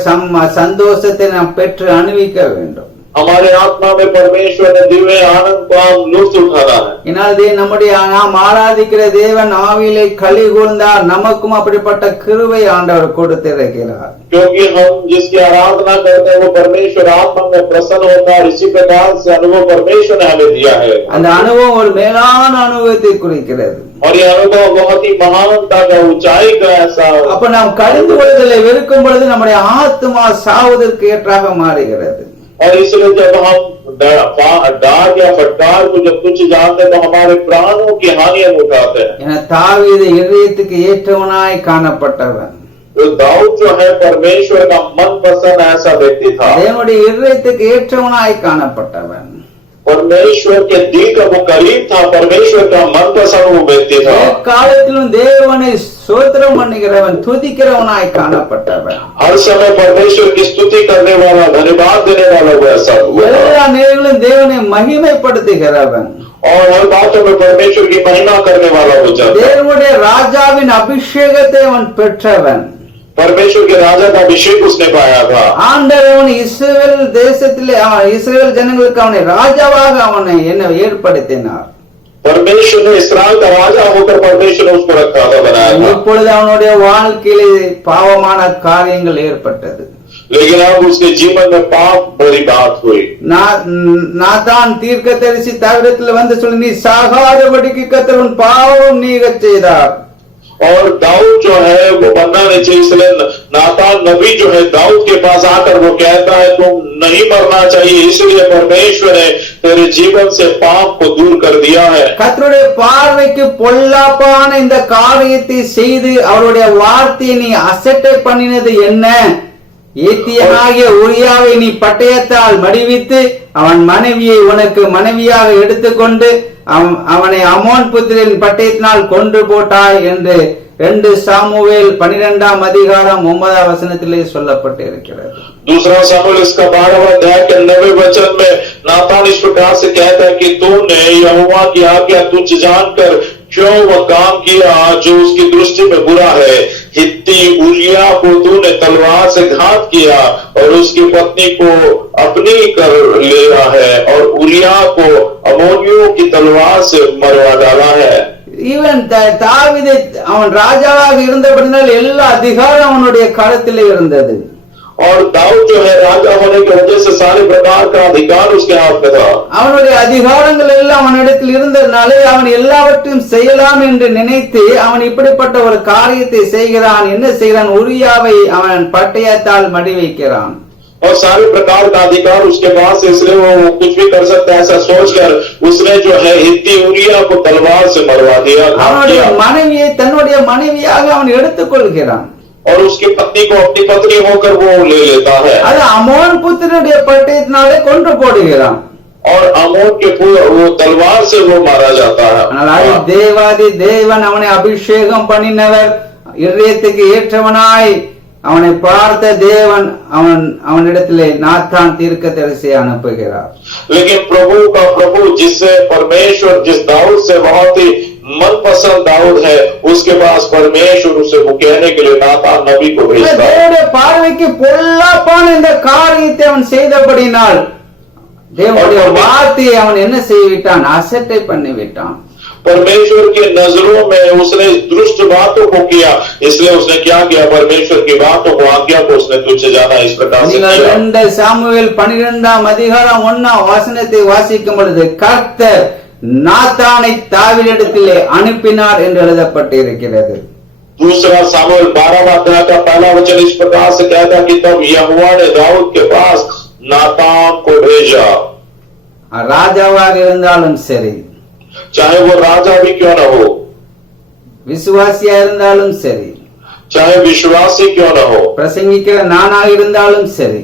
சந்தோஷத்தை நாம் பெற்று அனுபவிக்க வேண்டும். हमारे आत्मा में परमेश्वर ने दिव्य आनंद को हम लुत्फ उठाना है। இதனாலே நம்முடைய நாம் ஆராதிக்கிற தேவன் ஆவியிலே களி கூர்ந்தார், நமக்கும் அப்படிப்பட்ட கிருபை ஆண்டவர் கொடுத்திருக்கிறார். क्योंकि हम जिसकी आराधना करते हैं वो परमेश्वर आत्मा में प्रसन्न होता है। इसी प्रकार से अनुभव परमेश्वर ने हमें दिया है। அந்த அனுபவம் ஒரு மேலான அனுபவத்தை குறிக்கிறது. और ये अनुभव बहुत ही महानता का, ऊंचाई का ऐसा। அப்ப நாம் கடிந்து கொள்ளுதலை வெறுக்கும் பொழுது நம்முடைய ஆத்துமா சாவதற்கு ஏற்றாக மாறுகிறது. और इसलिए जब हम डांट या फटकार को जब तुच्छ जानते हैं तो हमारे प्राणों की हानि हम उठाते हैं। என தாவீது இதயத்துக்கு ஏற்றவனாய் காணப்பட்டவன். तो दाऊद जो है परमेश्वर का मनपसंद ऐसा व्यक्ति था। தேவனுடைய இதயத்துக்கு ஏற்றவனாய் காணப்பட்டவன். परमेश्वर के दिल का वो करीब था, परमेश्वर का मनपसंद वो व्यक्ति था। காலத்திலும் தேவனை ஸ்தோத்திரம் பண்ணுகிறவன், துதிக்கிறவனாய் காணப்பட்டவன். हर समय परमेश्वर की स्तुति करने वाला, धन्यवाद देने वाला वो ऐसा हुआ। எல்லா நேரங்களிலும் தேவனை மகிமைப்படுத்துகிறவன் और हर बातों में परमेश्वर की महिमा करने वाला वो जन। தேவனுடைய ராஜாவின் அபிஷேகத்தை அவன் பெற்றவன். परमेश्वर के राजा का अभिषेक उसने पाया था। ஆண்டவன் இஸ்ரவேல் தேசத்திலே இஸ்ரவேல் ஜனங்களுக்கு அவனை ராஜாவாக அவனை என்ன ஏற்படுத்தினார். परमेश्वर ने इस्राएल का राजा होकर परमेश्वर ने उसको रखा था, बनाया था। இப்பொழுது அவனுடைய வாழ்க்கையிலே பாவமான காரியங்கள் ஏற்பட்டது. लेकिन अब उसके जीवन में पाप बड़ी बात हुई। நாத்தான் தீர்க்கதரிசி தாவீதிடத்தில் வந்து சொல்லி நீ சாகாதபடிக்கு கர்த்தர் உன் பாவம் நீங்கச் செய்தார். और दाऊद जो है वो बनना नहीं चाहिए, इसलिए नातान नबी जो है दाऊद के पास आकर वो कहता है तुम नहीं मरना चाहिए, इसलिए परमेश्वर ने तेरे जीवन से पाप को दूर कर दिया है। கர்த்தருடைய பார்வைக்கு பொல்லாப்பான இந்த காரியத்தை செய்து அவருடைய வார்த்தையை நீ அசட்டை பண்ணினது என்ன? ஏத்தியனாகிய உரியாவை நீ பட்டயத்தால் மடிவித்து அவன் மனைவியை உனக்கு மனைவியாக எடுத்துக்கொண்டு அவனை அமோன் புத்திரன் பட்டயத்தினால் கொன்று போட்டாய் என்று 2 சாமுவேல் 12ஆம் அதிகாரம் 9ஆம் வசனத்திலே சொல்லப்பட்டிருக்கிறது. दूसरा सामुएल इसका 12वां अध्याय के 9वें वचन में नातान इस प्रकार से कहता है कि तूने यहोवा की आज्ञा तुझ जानकर क्यों वह काम किया जो उसकी दृष्टि में बुरा है। हित्ती उरिया को तूने तलवार से घात किया और उसकी पत्नी को अपनी कर लिया है और उरिया को अमोनियों की तलवार से मरवा डाला है। ஈவன் தாவீது அவன் ராஜாவாக இருந்தபடியால் எல்லா அதிகாரம் அவனுடைய கரத்திலே இருந்தது. और दाऊद जो है राजा होने की वजह से सारे प्रकार का अधिकार उसके हाथ में था। அவனுடைய அதிகாரங்கள் எல்லாம் அவனிடத்தில் இருந்ததனாலே அவன் எல்லாவற்றையும் செய்யலாம் என்று நினைத்து அவன் இப்படிப்பட்ட ஒரு காரியத்தை செய்கிறான். என்ன செய்கிறான்? உரியாவை அவன் பட்டயத்தால் மடி வைக்கிறான். और सारे प्रकार का अधिकार उसके पास, इसलिए वो कुछ भी कर सकता है ऐसा सोचकर उसने जो है हित्ती उरिया को तलवार से मरवा दिया। அவனுடைய மனைவியை தன்னுடைய மனைவியாக அவன் எடுத்துக்கொள்கிறான் और उसकी पत्नी को अपनी पत्नी होकर वो ले लेता है। அது அமோன் புத்திரனுடைய பட்டயத்தினாலே கொன்று போடுகிறான் और अमोन के वो तलवार से वो मारा जाता है। ஆனால் தேவாதி தேவன் அவனை அபிஷேகம் பண்ணினவர், இதயத்துக்கு ஏற்றவனாய் அவனை பார்த்த தேவன் அவனிடத்திலே நாத்தான் தீர்க்கதரிசியை அனுப்புகிறார். लेकिन प्रभु का प्रभु जिससे परमेश्वर जिस दाऊद से बहुत ही मनपसंद दाऊद है उसके पास परमेश्वर उसे वो कहने के लिए नातान नबी को भेजता है। தேவனுடைய பார்வைக்கு பொல்லாப்பான இந்த காரியத்தை அவன் செய்தபடினால் தேவனுடைய வார்த்தையை அவன் என்ன செய்துவிட்டான்? அசட்டை பண்ணிவிட்டான். परमेश्वर की नजरों में उसने दुष्ट बातों को किया, इसलिए उसने क्या किया? परमेश्वर की बातों को, आज्ञा को उसने तुच्छ जाना इस प्रकार से किया। 2 சாமுவேல் 12ஆம் அதிகாரம் 1ஆம் வசனத்தை வாசிக்கும் பொழுது கர்த்தர் நாத்தானை தாவீதிடத்திலே அனுப்பினார் என்று எழுதப்பட்டிருக்கிறது. दूसरा सामुएल 12वां अध्याय का पहला वचन इस प्रकार से कहता कि तब यहोवा ने दाऊद के पास नातान को भेजा। ராஜாவாக இருந்தாலும் சரி, चाहे वो राजा भी क्यों न हो, விசுவாசியா இருந்தாலும் சரி, चाहे विश्वासी क्यों न हो, பிரசங்கிக்கிற நானாக இருந்தாலும் சரி,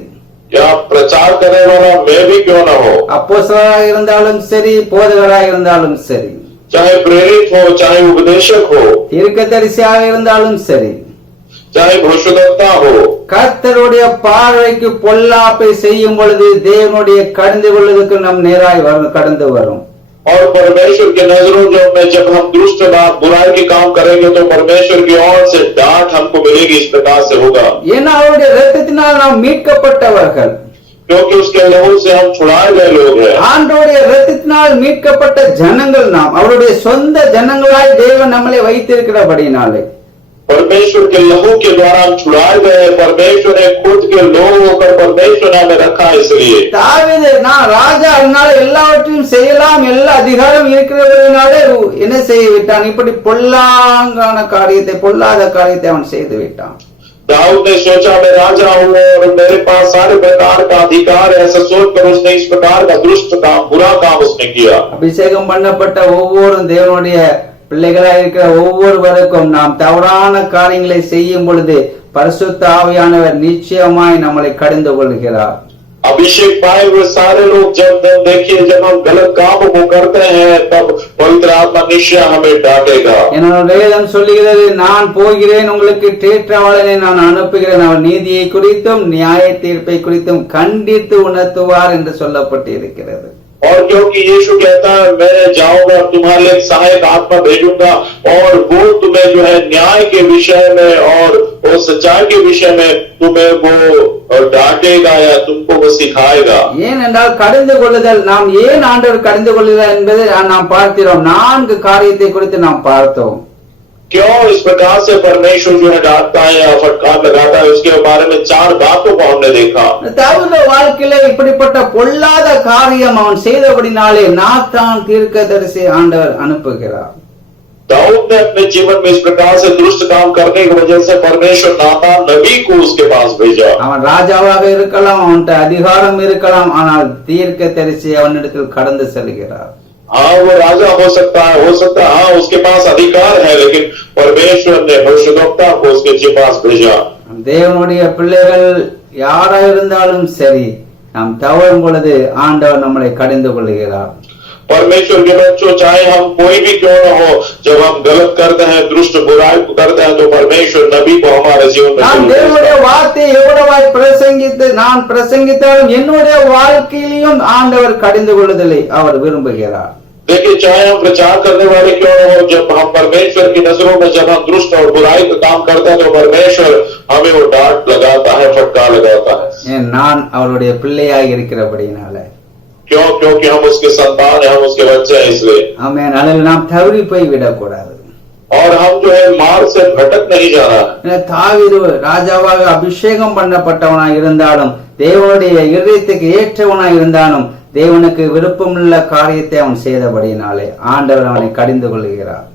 या प्रचार करने वाला मैं भी क्यों न हो, அப்போஸ்தலராக இருந்தாலும் சரி, போதகராக இருந்தாலும் சரி, चाहे प्रेरित हो, चाहे उपदेशक हो, தீர்க்கதரிசியாக இருந்தாலும் சரி, चाहे भविष्यद्वक्ता हो, கர்த்தருடைய பார்வைக்கு பொல்லாப்பை செய்யும் பொழுது தேவனுடைய கடந்து கொள்வதற்கு நம் நேராய் கடந்து வரும். और परमेश्वर की नजरों में जब हम दुष्ट बात बुराई के काम करेंगे तो परमेश्वर की ओर से डांट हमको मिलेगी। इस प्रकार से होगा ஏன்னா அவருடைய இரத்தத்தினால் நாம் மீட்கப்பட்டவர்கள், क्योंकि उसके लहू से हम छुड़ाए गए लोग हैं। ஆண்டவருடைய இரத்தத்தினால் மீட்கப்பட்ட ஜனங்கள் நாம், அவருடைய சொந்த ஜனங்களாய் தேவன் நம்மளை வைத்திருக்கிறபடினாலே परमेश्वर के लहू के द्वारा हम छुड़ाए गए। परमेश्वर ने खुद के लोग होकर परमेश्वर ने हमें रखा। इसलिए தாவீது நான் ராஜா அதனால எல்லாவற்றையும் செய்யலாம், எல்லா அதிகாரம் இருக்கிறதுனாலே என்ன செய்து விட்டான்? இப்படி பொல்லாங்கான காரியத்தை, பொல்லாத காரியத்தை அவன் செய்து விட்டான். दाऊद ने सोचा मैं राजा हूँ और मेरे पास सारे प्रकार का अधिकार है, ऐसा सोचकर उसने इस प्रकार का दुष्ट काम, बुरा काम उसने किया। அபிஷேகம் பண்ணப்பட்ட ஒவ்வொரு தேவனுடைய பிள்ளைகளாக இருக்கிற ஒவ்வொருவருக்கும் நாம் தவறான காரியங்களை செய்யும் பொழுது பரிசுத்த ஆவியானவர் நிச்சயமாய் நம்மளை கடந்து கொள்கிறார். अभिषेक पाए हुए सारे लोग जब देखिए जब हम गलत काम को करते हैं तब पवित्र आत्मा निश्चय हमें डांटेगा। என்னோட வேதம் சொல்லுகிறது, நான் போகிறேன் உங்களுக்கு தேற்றவாளனை நான் அனுப்புகிறேன், அவர் நீதியை குறித்தும் நியாய தீர்ப்பை குறித்தும் கண்டித்து உணர்த்துவார் என்று சொல்லப்பட்டு இருக்கிறது. और क्योंकि यीशु कहता है मैं जाऊंगा तुम्हारे लिए सहायक आत्मा भेजूंगा और वो तुम्हें जो है न्याय के विषय में और सच्चाई के विषय में तुम्हें वो डांटेगा या तुमको वो सिखाएगा। ஏனென்றால் கடந்து கொள்ளுதல், நாம் ஏன் ஆண்டவர் கடந்து கொள்ளுதல் என்பதை நாம் பார்க்கிறோம். 4 காரியத்தை குறித்து நாம் பார்த்தோம். क्यों इस प्रकार से परमेश्वर जो है डांटता है या फटकार लगाता है, उसके बारे में 4 बातों को हमने देखा। தாவீது வாழ்க்கையில இப்படிப்பட்ட பொல்லாத காரியம் அவன் செய்தபடினாலே நாத்தான் தீர்க்கதரிசி ஆண்டவர் அனுப்புகிறார். दाऊद ने अपने जीवन में इस प्रकार से दुष्ट काम करने की वजह से परमेश्वर नातान नबी को उसके पास भेजा। அவன் ராஜாவாக இருக்கலாம், அவன்கிட்ட அதிகாரம் இருக்கலாம், ஆனால் தீர்க்கதரிசி அவனிடத்தில் கடந்து செல்கிறார். हाँ वो राजा हो सकता है, हाँ उसके पास अधिकार है, लेकिन परमेश्वर ने भविष्यद्वक्ता को उसके पास भेजा। தேவனுடைய பிள்ளைகள் யாரா இருந்தாலும் சரி, நாம் தவறும் பொழுது ஆண்டவர் நம்மளை கடந்து கொள்கிறார். परमेश्वर के बच्चों, चाहे हम कोई भी क्यों न हो, जब हम गलत करते हैं, दुष्ट बुराई को करते हैं, तो परमेश्वर नबी को हमारे जीवन में நான் जरूर தேவனுடைய भेजता है। வார்த்தையை எவ்வளவாய் பிரசங்கித்து நான் பிரசங்கித்தாலும் என்னுடைய வாழ்க்கையிலும் ஆண்டவர் கடிந்து கொள்ளுதலை அவர் விரும்புகிறார். देखिए, चाहे हम प्रचार करने वाले क्यों न हो, जब हम परमेश्वर की नजरों में जब हम दुष्ट और बुराई का काम करते हैं, तो परमेश्वर हमें वो डांट लगाता है, फटकार लगाता है। ஏன் நான் அவருடைய பிள்ளையாய் இருக்கிறபடினால. क्यों? क्योंकि हम उसके संतान हैं, हम उसके बच्चे हैं, इसलिए। ஆமென். அதில் நாம் தவறி போய் விடக்கூடாது. और हम जो है मार्ग से भटक नहीं जाना है। தாவீது ராஜாவாக அபிஷேகம் பண்ணப்பட்டவனாய் இருந்தாலும், தேவனுடைய இதயத்துக்கு ஏற்றவனாய் இருந்தாலும், தேவனுக்கு விருப்பமுள்ள காரியத்தை அவன் செய்தபடினாலே ஆண்டவர் அவனை கடிந்து கொள்கிறார்.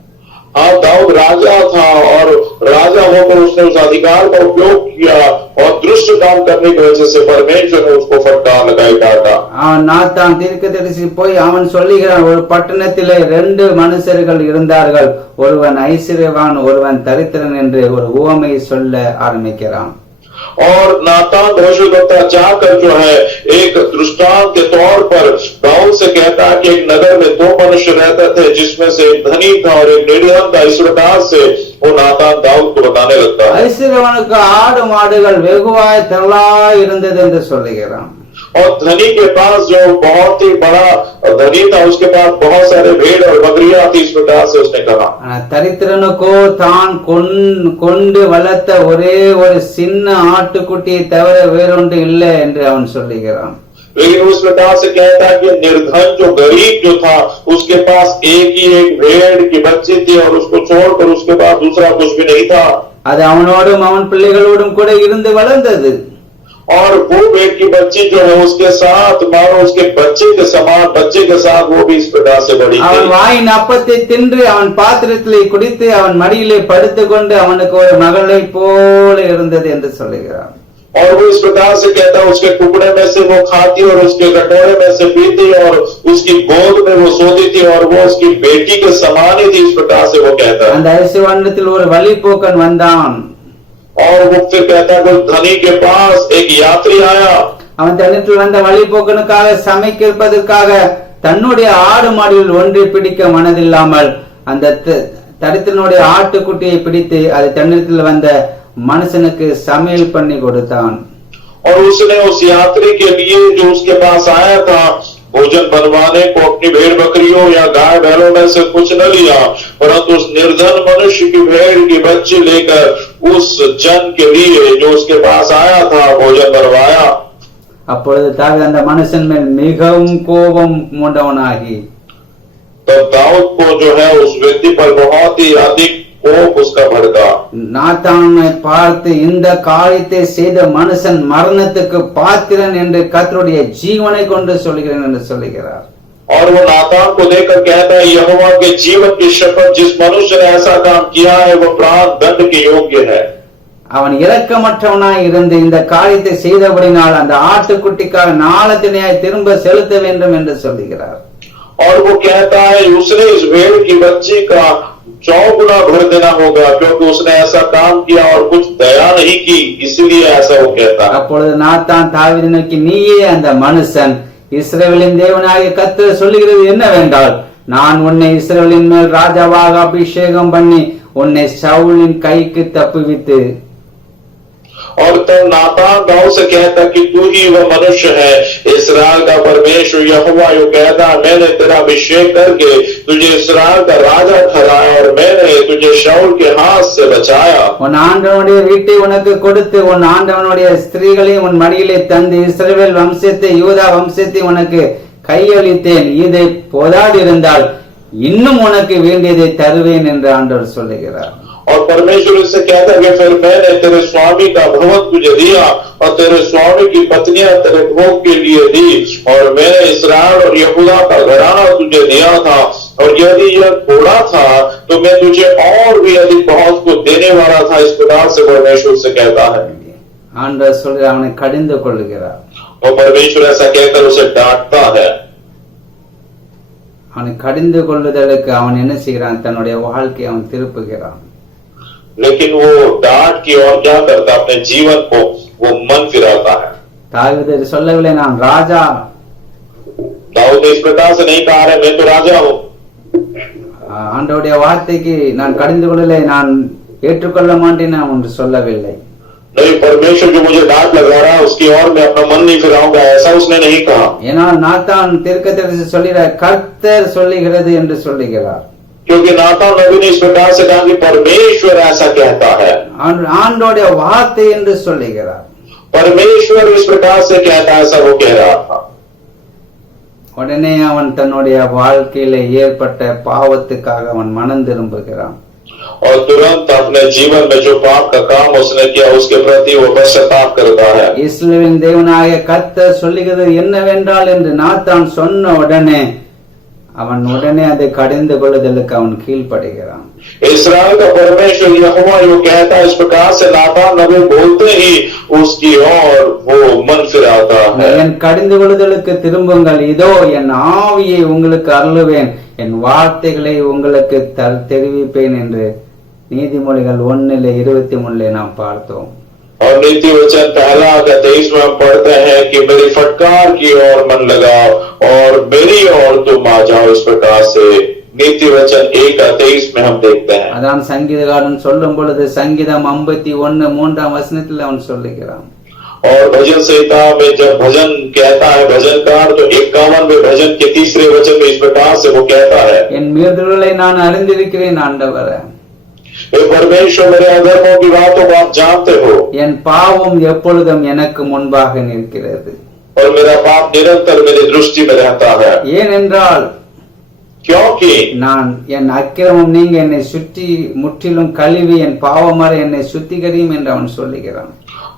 हाँ, दाऊद राजा था और राजा होकर उसने उस अधिकार का उपयोग किया और दुष्ट काम करने की वजह से परमेश्वर ने उसको फटकार लगाई, डांटा। அவன் நாத்தான் தீர்க்கதரிசி போய் அவன் சொல்லுகிறான், ஒரு பட்டணத்திலே 2 மனுஷர்கள் இருந்தார்கள், ஒருவன் ஐஸ்வர்யவான் ஒருவன் தரித்திரன் என்று ஒரு உவமையை சொல்ல ஆரம்பிக்கிறான். और नातान भविष्यद्वक्ता जाकर जो है एक दृष्टांत के तौर पर दाऊद से कहता है कि एक नगर में 2 मनुष्य रहते थे, जिसमें से एक धनी था और एक निर्धन था। इस प्रकार से वो नातान दाऊद को बताने लगता है। ஐஸ்வர்யவானுக்கு ஆடு மாடுகள் வெகுவாய் திரளாய் இருந்தது என்று சொல்லுகிறான். और धनी के पास जो बहुत ही बड़ा धनी था, उसके पास बहुत सारे भेड़ और बकरियां थी। इस प्रकार से उसने कहा। தரித்திரனுக்கோ தான் கொண்டு வளர்த்த ஒரே ஒரு சின்ன ஆட்டுக்குட்டியை தவிர வேறொன்று இல்லை என்று அவன் சொல்லுகிறான். लेकिन उस प्रकार से कहता है कि निर्धन जो गरीब जो था, उसके पास एक ही एक भेड़ की बच्ची थी और उसको छोड़कर उसके पास दूसरा कुछ भी नहीं था। அது அவனோடும் அவன் பிள்ளைகளோடும் கூட இருந்து வளர்ந்தது. और वो भेड़ की बच्ची जो है उसके साथ, मानो उसके बच्चे के समान, बच्चे के साथ वो भी इस प्रकार से बड़ी அவன் थी। வாயின் அப்பத்தை தின்று அவன் பாத்திரத்திலே குடித்து அவன் மடியிலே படுத்துக் கொண்டு அவனுக்கு ஒரு மகளை போல இருந்தது என்று சொல்லுகிறான். और वो इस प्रकार से कहता है, उसके टुकड़े में से वो खाती और उसके कटोरे में से पीती और उसकी गोद में वो सोती थी और वो उसकी बेटी के समान ही थी। इस प्रकार से वो कहता है। அந்த ஐசுவண்டத்தில் ஒரு வழிப்போக்கன் வந்தான். और वो फिर कहता है, उस धनी के पास एक यात्री आया। அவன் தன்னிடத்தில் வந்த வழிப்போக்கனுக்காக சமைப்பதற்காக தன்னுடைய ஆடு மாடுகள் ஒன்றை பிடிக்க மனதில்லாமல் அந்த தரித்திரனுடைய ஆட்டுக்குட்டியை பிடித்து அது தன்னிடத்தில் வந்த மனுஷனுக்கு சமையல் பண்ணி கொடுத்தான். और उसने उस यात्री के लिए जो उसके पास आया था, भोजन बनवाने को अपनी भेड़ बकरियों या गाय बैलों में से कुछ न लिया, परंतु उस निर्धन मनुष्य की भेड़ की बच्ची लेकर उस जन के लिए जो उसके पास आया था भोजन बनवाया। அப்பொழுது தாவீது அந்த மனுஷன் மேல் மிகவும் கோபம் மூண்டவனாகி, तब दाऊद को जो है उस व्यक्ति पर बहुत ही अधिक कोप उसका भड़का। நாத்தானை பார்த்து, இந்த காரியத்தை செய்த மனுஷன் மரணத்துக்கு பாத்திரன் என்று கர்த்தருடைய ஜீவனை கொண்டு சொல்கிறேன் என்று சொல்லுகிறார். और वो नातान को देखकर कहता है, यहोवा के जीवन की शपथ, जिस मनुष्य ने ऐसा काम किया है वो प्राण दंड के योग्य है। அவன் இரக்கமற்றவனாய் இருந்து இந்த காரியத்தை செய்தபடினால் அந்த ஆட்டுக்குட்டிக்காக நாளத்தினையாய் திரும்ப செலுத்த வேண்டும் என்று சொல்லுகிறார். और वो कहता है, उसने इस भेड़ की बच्ची का 100 गुना भर देना होगा, क्योंकि उसने ऐसा काम किया और कुछ दया नहीं की, इसलिए ऐसा वो कहता है। அப்பொழுது நாத்தான் தாவீதை நோக்கி, நீயே அந்த மனுஷன், இஸ்ரவேலின் தேவனாகிய கர்த்தர் சொல்லுகிறது என்னவென்றால், நான் உன்னை இஸ்ரவேலின் மேல் ராஜாவாக அபிஷேகம் பண்ணி உன்னை சவுலின் கைக்கு தப்புவித்து. और तब नातान दाऊद से कहता कि तू ही वह मनुष्य है, इस्राएल का परमेश्वर यहोवा यूं कहता, मैंने तेरा अभिषेक करके तुझे इस्राएल का राजा ठहराया और मैंने तुझे शाऊल के हाथ से बचाया। உன் ஆண்டவனுடைய வீட்டை உனக்கு கொடுத்து உன் ஆண்டவனுடைய ஸ்திரீகளை உன் மடியிலே தந்து இஸ்ரவேல் வம்சத்தை யூதா வம்சத்தை உனக்கு கையளித்தேன். இதை போதாதிருந்தால் இன்னும் உனக்கு வேண்டியதை தருவேன் என்று ஆண்டவர் சொல்லுகிறார். और परमेश्वर इससे कहता है कि फिर मैंने तेरे स्वामी का भवन तुझे दिया और तेरे स्वामी की पत्नियां तेरे भोग के लिए दी, और मैंने इस्राएल और यहूदा का घराना तुझे दिया था, और यदि यह थोड़ा था तो मैं तुझे और भी अधिक बहुत को देने वाला था। इस प्रकार से परमेश्वर से कहता है। ஆண்டவர் சொல்கிறார், அவனை கடிந்து கொள்ளுகிறார். और परमेश्वर ऐसा कहकर उसे डांटता है। அவனை கடிந்து கொள்ளுதலுக்கு அவன் என்ன செய்கிறான்? தன்னுடைய வாழ்க்கையை அவன் திருப்புகிறான். लेकिन वो डांट की और क्या करता, अपने जीवन को वो मन फिराता है। தாவீது சொல்லவில்லை, நான் ராஜா. दाऊद उसने इस प्रकार से नहीं कहा है मैं तो राजा हूँ। ஆண்டவருடைய வார்த்தைக்கு நான் கடிந்து கொள்ளலை, நான் ஏற்றுக்கொள்ள மாட்டேன் நான் ஒன்று சொல்லவில்லை. नहीं, परमेश्वर जो मुझे डांट लगा रहा है उसकी ओर मैं अपना मन नहीं फिराऊंगा, ऐसा उसने नहीं कहा। ஏன்னா நாத்தான் தீர்க்கதரிசி சொல்கிறார், கர்த்தர் சொல்லுகிறது என்று சொல்லுகிறார். क्योंकि नातान नबी ने इस प्रकार से कहा कि परमेश्वर ऐसा कहता है, ஆண்டவருடைய வார்த்தை என்று சொல்லுகிறார். परमेश्वर इस प्रकार से कहता है, ऐसा वो कह रहा था। உடனே அவன் தன்னுடைய வாழ்க்கையில ஏற்பட்ட பாவத்துக்காக அவன் மனம் திரும்புகிறான். और तुरंत अपने जीवन में जो पाप का काम उसने किया उसके प्रति वो पश्चाताप करता है। இஸ்ரவேலின் தேவனாகிய கர்த்தர் சொல்லுகிறது என்னவென்றால் என்று நாத்தான் சொன்ன உடனே அவன் உடனே அதை கடிந்து கொள்ளுதலுக்கு அவன் கீழ்ப்படுகிறான். इस्राएल का परमेश्वर यहोवा यो कहता है, इस प्रकार से नातान नबी बोलते ही उसकी ओर वो मन फिराता है। என் கடிந்து கொள்ளுதலுக்கு திரும்புங்கள், இதோ என் ஆவியை உங்களுக்கு அருளுவேன், என் வார்த்தைகளை உங்களுக்கு தெரிவிப்பேன் என்று நீதிமொழிகள் 1:23 நாம் பார்த்தோம். और नीति वचन पहला 23 में हम पढ़ते हैं कि मेरी फटकार की ओर मन लगाओ और मेरी ओर तुम आ जाओ। इस प्रकार से नीति वचन 1:23 में हम देखते हैं। அதான் சங்கீதக்காரன் சொல்லும் பொழுது சங்கீதம் 51:3 அவன் சொல்லுகிறான். और भजन संहिता में जब भजन कहता है भजनकार, तो 51 में भजन के 3 वचन में इस प्रकार से वो कहता है, என் மீறுதல்களை நான் அறிந்திருக்கிறேன் ஆண்டவரே, परमेश्वर मेरे अधर्मों की बातों को आप जानते हो, என் பாவம் எப்பொழுதும் எனக்கு முன்பாக நிற்கிறது. और मेरा पाप निरंतर मेरी दृष्टि में रहता है। ஏனென்றால் क्योंकि நான் என் அக்கிரமம் நீங்க என்னை சுற்றி முற்றிலும் கழுவி என் பாவமற என்னை சுத்திகரியும் என்று அவன் சொல்லுகிறான்.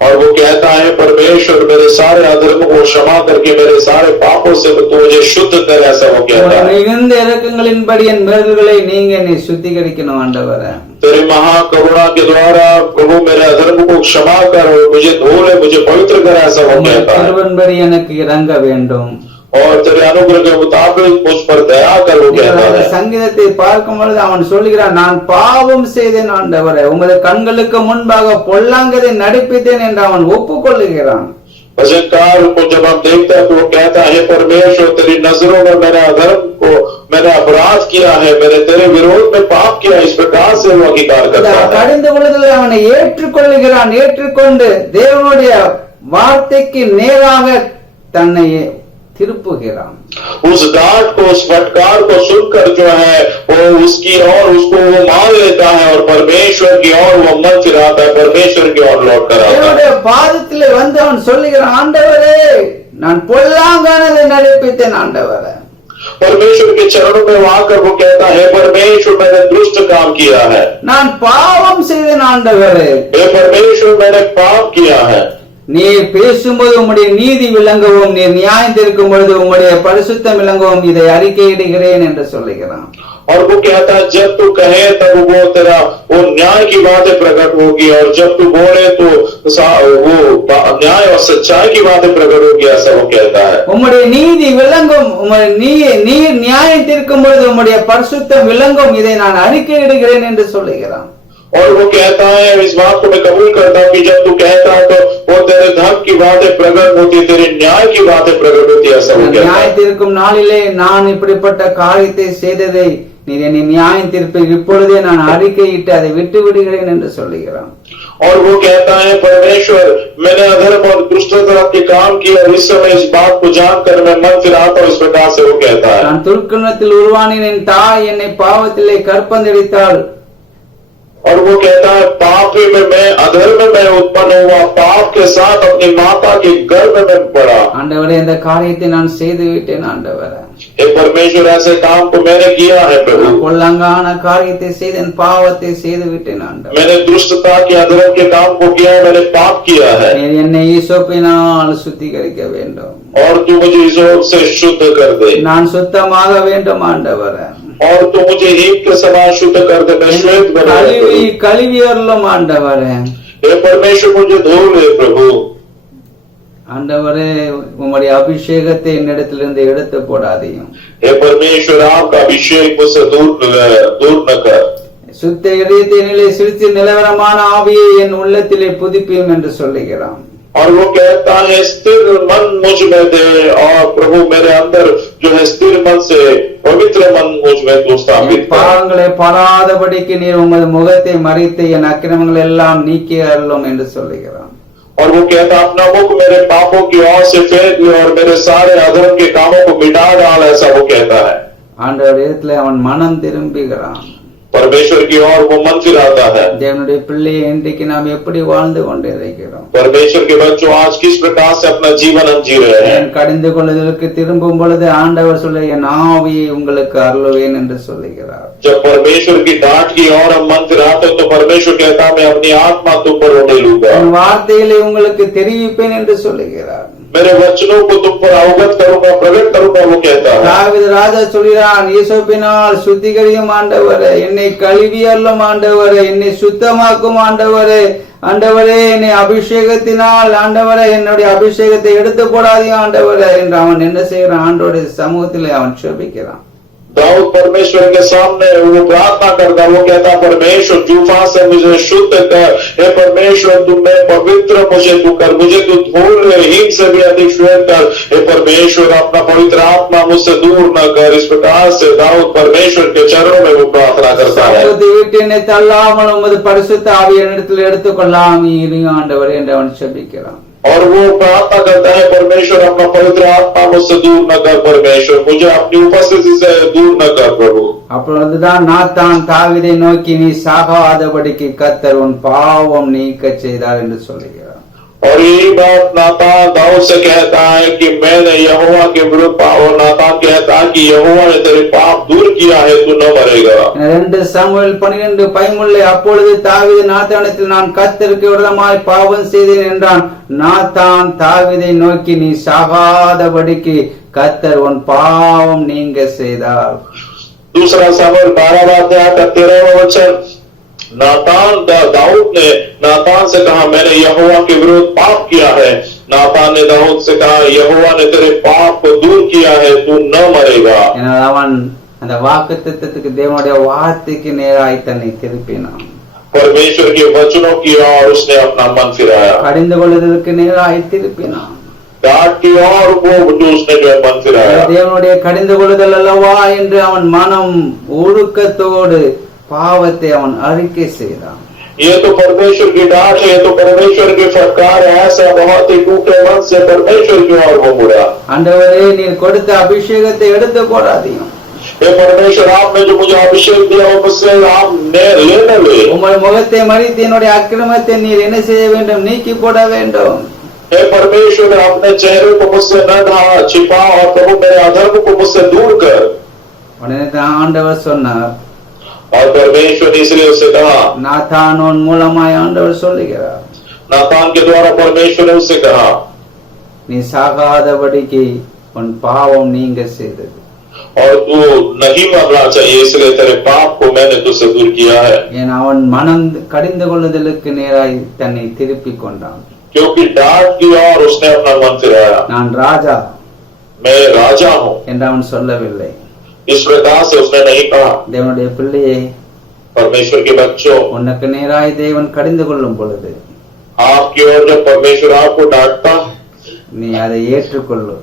और वो कहता है परमेश्वर मेरे सारे अधर्म को क्षमा करके मेरे सारे पापों से तो मुझे शुद्ध कर, ऐसा वो कहता है। மிகுந்த இரக்கங்களின்படி என் மீறுதல்களை நீங்க என்னை சுத்திகரிக்கணும் ஆண்டவரே, तेरे महाकरुणा के द्वारा प्रभु मेरे अधर्म को क्षमा कर, मुझे धो ले, मुझे पवित्र कर, ऐसा वो कहता है। திருவன்படி எனக்கு இறங்க வேண்டும், और तेरे अनुग्रह के मुताबिक मुझ पर दया कर, वो कहता है। சங்கீதத்தை பார்க்கும் பொழுது அவன் சொல்லுகிறான், நான் பாவம் செய்தேன் ஆண்டவரே, உமது கண்களுக்கு முன்பாக பொல்லாங்கதை நடிப்பித்தேன் என்று அவன் ஒப்புக்கொள்ளுகிறான். भजनकार को जब हम देखते हैं तो वो कहता है परमेश्वर तेरी नजरों में मैंने अधर्म को मैंने अपराध किया है, मैंने तेरे विरोध में पाप किया, इस प्रकार से वो अंगीकार करता है। கடிந்து கொள்ளுதலை அவனை ஏற்றுக்கொள்ளுகிறான். ஏற்றுக்கொண்டு தேவனுடைய வார்த்தைக்கு நேராக தன்னை திருப்புகிறான். उस डांट को, उस फटकार को सुनकर जो है वो उसकी और उसको वो मान लेता है और परमेश्वर की ओर वो मन फिराता है, परमेश्वर की ओर लौट कर आता है। தேவனுடைய பாதத்திலே வந்து அவன் சொல்லுகிறான், ஆண்டவரே நான் பொல்லாங்கானதை நடிப்பித்தேன் ஆண்டவரே. परमेश्वर के चरणों में वहां कर वो कहता है परमेश्वर मैंने दुष्ट काम किया है, நான் பாவம் செய்தேன் ஆண்டவரே. हे परमेश्वर मैंने पाप किया है। நீர் பேசும்போது உம்முடைய நீதி விளங்கவும், நீர் நியாயம் தீர்க்கும் பொழுது உம்முடைய பரிசுத்தம் விளங்கவும் இதை அறிக்கையிடுகிறேன் என்று சொல்லுகிறான். और वो कहता है जब तू कहे तब वो तेरा वो न्याय की बातें प्रकट होगी, और जब तू बोले तो वो न्याय और सच्चाई की बातें प्रकट होगी, ऐसा वो कहता है। உம்முடைய நீதி விளங்கும், நீர் நியாயம் தீர்க்கும் பொழுது உம்முடைய பரிசுத்தம் விளங்கும், இதை நான் அறிக்கையிடுகிறேன் என்று சொல்லுகிறான். और वो कहता है इस बात को मैं कबूल करता हूँ कि जब तू कहता है तो वो तेरे धर्म की बातें प्रकट होती, तेरे न्याय की बातें प्रकट होती, ऐसा वो कहता है। நியாய தீர்க்கும் நாளிலே நான் இப்படிப்பட்ட காரியத்தை செய்ததை நீர் என்னை நியாயம் தீர்ப்பு இப்பொழுதே நான் அறிக்கையிட்டு அதை விட்டு விடுகிறேன் என்று சொல்லுகிறான். और वो कहता है परमेश्वर मैंने अधर्म और दुष्टता के काम किया, और इस समय इस बात को जानकर मैं मन फिराता हूँ, इस प्रकार से वो कहता है। நான் துர்க்குணத்தில் உருவானேன், என் தாய் என்னை பாவத்திலே கற்பந்தெடுத்தாள். और वो कहता है पापी में मैं, अधर्म में उत्पन्न हुआ, पाप के साथ अपनी माता के गर्भ में पड़ा। ஆண்டவரே இந்த காரியத்தை நான் செய்து விட்டேன் ஆண்டவரே, हे परमेश्वर ऐसे काम को मैंने किया है प्रभु, பொல்லாங்கான காரியத்தை செய்தேன், பாவத்தை செய்து விட்டேன் ஆண்டவரே. मैंने दुष्टता के अधर्म के काम को किया, मैंने पाप किया है, நீர் என்னை ஈசோப்பினால் சுத்திகரிக்க வேண்டும், और तू मुझे हिसोप से शुद्ध कर दे, நான் சுத்தமாக வேண்டும் ஆண்டவரே. और तू मुझे हीप के समान शुद्ध कर दे, मैं श्वेत बना கழுவி கழுவி அருளும் ஆண்டவரே. हे परमेश्वर मुझे धो ले प्रभु। ஆண்டவரே உம்முடைய அபிஷேகத்தை என்னிடத்திலிருந்து எடுத்து போடாதீயும். हे परमेश्वर आपका अभिषेक मुझसे दूर न कर, சுத்த இதயத்தினிலே சிரித்து நிலவரமான ஆவியை என் உள்ளத்திலே புதுப்பியும் என்று சொல்லுகிறான். और वो कहता है स्थिर मन मुझ में दे, और प्रभु मेरे अंदर जो है स्थिर मन से पवित्र मन मुझ में तू स्थापित என் कर। பாவங்களை பாராதபடிக்கு நீர் உமது முகத்தை மறைத்து என் அக்கிரமங்கள் எல்லாம் நீக்கி அருளும் என்று சொல்லுகிறான். और वो कहता अपना मुख मेरे पापों की ओर से फेर दे और मेरे सारे अधर्म के कामों को मिटा डाल, ऐसा वो कहता है। ஆண்டவர் இடத்துல அவன் மனம் திரும்புகிறான். परमेश्वर की ओर वो मन फिराता है। தேவனுடைய பிள்ளையை இன்றைக்கு நாம் எப்படி வாழ்ந்து கொண்டிருக்கிறோம்? परमेश्वर के बच्चों आज किस प्रकार से अपना जीवन हम जी रहे हैं? என் கடிந்து கொள்ளுதலுக்கு திரும்பும் பொழுது ஆண்டவர் சொல்ல என் ஆவியை உங்களுக்கு அருளுவேன் என்று சொல்லுகிறார். जब परमेश्वर की डांट की ओर हम मन फिराते तो परमेश्वर कहता मैं अपनी आत्मा तुम पर उड़े लूंगा, என் வார்த்தைகளை உங்களுக்கு தெரிவிப்பேன் என்று சொல்லுகிறார். मेरे वचनों को तुम पर अवगत करूंगा, प्रकट करूंगा, वो कहता है। தாவீது ராஜா சொல்கிறான், ஈசோப்பினால் சுத்திகரியும் ஆண்டவரே, என்னை கழுவி அருளும் ஆண்டவரே, என்னை சுத்தமாக்கும் ஆண்டவரே, ஆண்டவரே என்னை அபிஷேகத்தினால் ஆண்டவரே என்னுடைய அபிஷேகத்தை எடுத்து போடாதீங்க ஆண்டவரே என்று அவன் என்ன செய்கிறான்? ஆண்டவருடைய சமூகத்தில் அவன் செபிக்கிறான். दाऊद परमेश्वर के सामने वो प्रार्थना करता, वो कहता परमेश्वर तूफान से मुझे शुद्ध कर, हे परमेश्वर तुम में पवित्र मुझे तू कर, मुझे तू धूल हीन से भी अधिक श्वेत कर, हे परमेश्वर अपना पवित्र आत्मा मुझसे दूर न कर। इस प्रकार से दाऊद परमेश्वर के चरणों में वो प्रार्थना करता है। சமூகத்தை விட்டு என்னை தள்ளாமல் உமது பரிசுத்த ஆவியை என்னிடத்தில் எடுத்துக்கொள்ளாமல் ஆண்டவரே என்று அவன் செபிக்கிறான். और वो प्रार्थना करता है परमेश्वर अपना पवित्र आत्मा मुझसे दूर न कर, परमेश्वर मुझे अपनी उपस्थिति से दूर न कर प्रभु। அப்பொழுதுதான் நாத்தான் தாவீதை நோக்கி நீ சாகாதபடிக்கு கர்த்தர் உன் பாவம் நீக்க செய்தார் என்று சொல்லுகிறார். और यही बात नातान दाऊद से कहता है कि मैंने यहोवा के विरुद्ध पाप, और नातान कहता है कि यहोवा ने तेरे पाप दूर किया है, तू न मरेगा। 2 சாமுவேல் 12:13 அப்பொழுது தாவீது நாத்தானிடத்தில் நான் கர்த்தருக்கு விரோதமாய் பாவம் செய்தேன் என்றான். நாத்தான் தாவீதை நோக்கி நீ சாகாதபடிக்கு கர்த்தர் உன் பாவம் நீங்க செய்தார். दूसरा सामुएल 12:13 वचन, नातान दाऊद ने नातान से कहा मैंने यहोवा के विरुद्ध पाप किया है। नातान ने दाऊद से कहा यहोवा ने तेरे पाप को दूर किया है, तू न मरेगा। எனவே அவன் அந்த வாக்குத்தத்தத்துக்கு தேவனுடைய வார்த்தைக்கு நேராய் தன்னை திருப்பினான். परमेश्वर के वचनों की ओर उसने अपना मन फिराया, கடிந்து கொள்ளுதலுக்கு நேராய் திருப்பினான். डांट की ओर वो जो उसने जो है मन फिराया। தேவனுடைய கடிந்து கொள்ளுதல் அல்லவா என்று அவன் மனம் ஒழுக்கத்தோடு பாவத்தை அவன் அறிக்கை செய்தான். ये तो परमेश्वर की डांट है, ये तो परमेश्वर की फटकार है, ऐसा बहुत ही टूटे मन से परमेश्वर की ओर वो मुड़ा। ஆண்டவரே நீர் கொடுத்த அபிஷேகத்தை எடுத்து போடாதீங்க. हे परमेश्वर आपने जो मुझे अभिषेक दिया वो मुझसे आप लेने ले। உம்முடைய முகத்தை மறைத்து என்னுடைய அக்கிரமத்தை நீர் என்ன செய்ய வேண்டும்? நீக்கி போட வேண்டும். हे परमेश्वर अपने चेहरे को मुझसे न छिपा, और प्रभु मेरे अधर्म को मुझसे दूर कर। உடனே தான் ஆண்டவர் சொன்னார், और परमेश्वर ने इसलिए उससे कहा, நாத்தானோன் மூலமாய் ஆண்டவர் சொல்லுகிறார், नातान के द्वारा परमेश्वर ने उससे कहा நீ சாகாதபடிக்கு உன் பாவம் நீங்க செய்தது. और तू नहीं मरना चाहिए, इसलिए तेरे पाप को मैंने तुझसे दूर किया है। ஏன் அவன் மனம் கடிந்து கொள்ளுதலுக்கு நேராய் தன்னை திருப்பிக் கொண்டான். क्योंकि डांट की ओर उसने अपना मन फिराया। நான் ராஜா मैं राजा हूँ என்று அவன் சொல்லவில்லை. इस प्रकार से उसने नहीं कहा। தேவனுடைய பிள்ளையே, परमेश्वर के बच्चों, உனக்கு நேராய் தேவன் கடிந்து கொள்ளும் பொழுது आपकी ओर जब परमेश्वर आपको डांटता है, நீ அதை ஏற்றுக்கொள்ளு.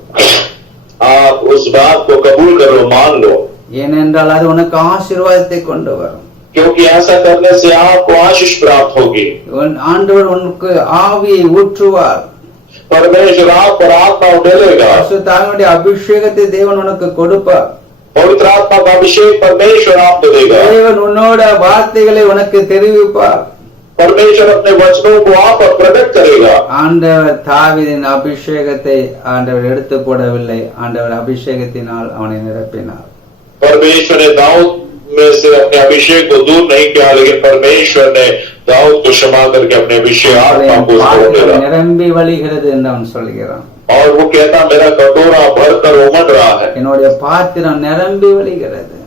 आप उस बात को कबूल करो, मान लो, ஏனென்றால் அது உனக்கு ஆசீர்வாதத்தை கொண்டு வரும். क्योंकि ऐसा करने से आपको आशीष प्राप्त होगी। ஆண்டவர் உனக்கு ஆவியை ஊற்றுவார். परमेश्वर आप पर आत्मा उड़ेलेगा। பரிசுத்தாவினுடைய அபிஷேகத்தை தேவன் உனக்கு கொடுப்பார். पवित्र आत्मा का अभिषेक परमेश्वर आपको देगा। தேவன் உன்னோட வார்த்தைகளை உனக்கு தெரிவிப்பார். परमेश्वर अपने वचनों को आप पर प्रकट करेगा। ஆண்டவர் தாவீதின் அபிஷேகத்தை ஆண்டவர் எடுத்து போடவில்லை, ஆண்டவர் அபிஷேகத்தினால் அவனை நிரப்பினார். परमेश्वर ने दाऊद में से अपने अभिषेक को दूर नहीं किया, लेकिन परमेश्वर ने दाऊद को क्षमा करके अपने अभिषेक आत्मा को उसको दिया। நிரம்பி வழிகிறது என்று அவன் சொல்கிறான். और वो कहता मेरा कटोरा भरकर उमड़ रहा है, என்னுடைய பாத்திரம் நிரம்பி வழிகிறது.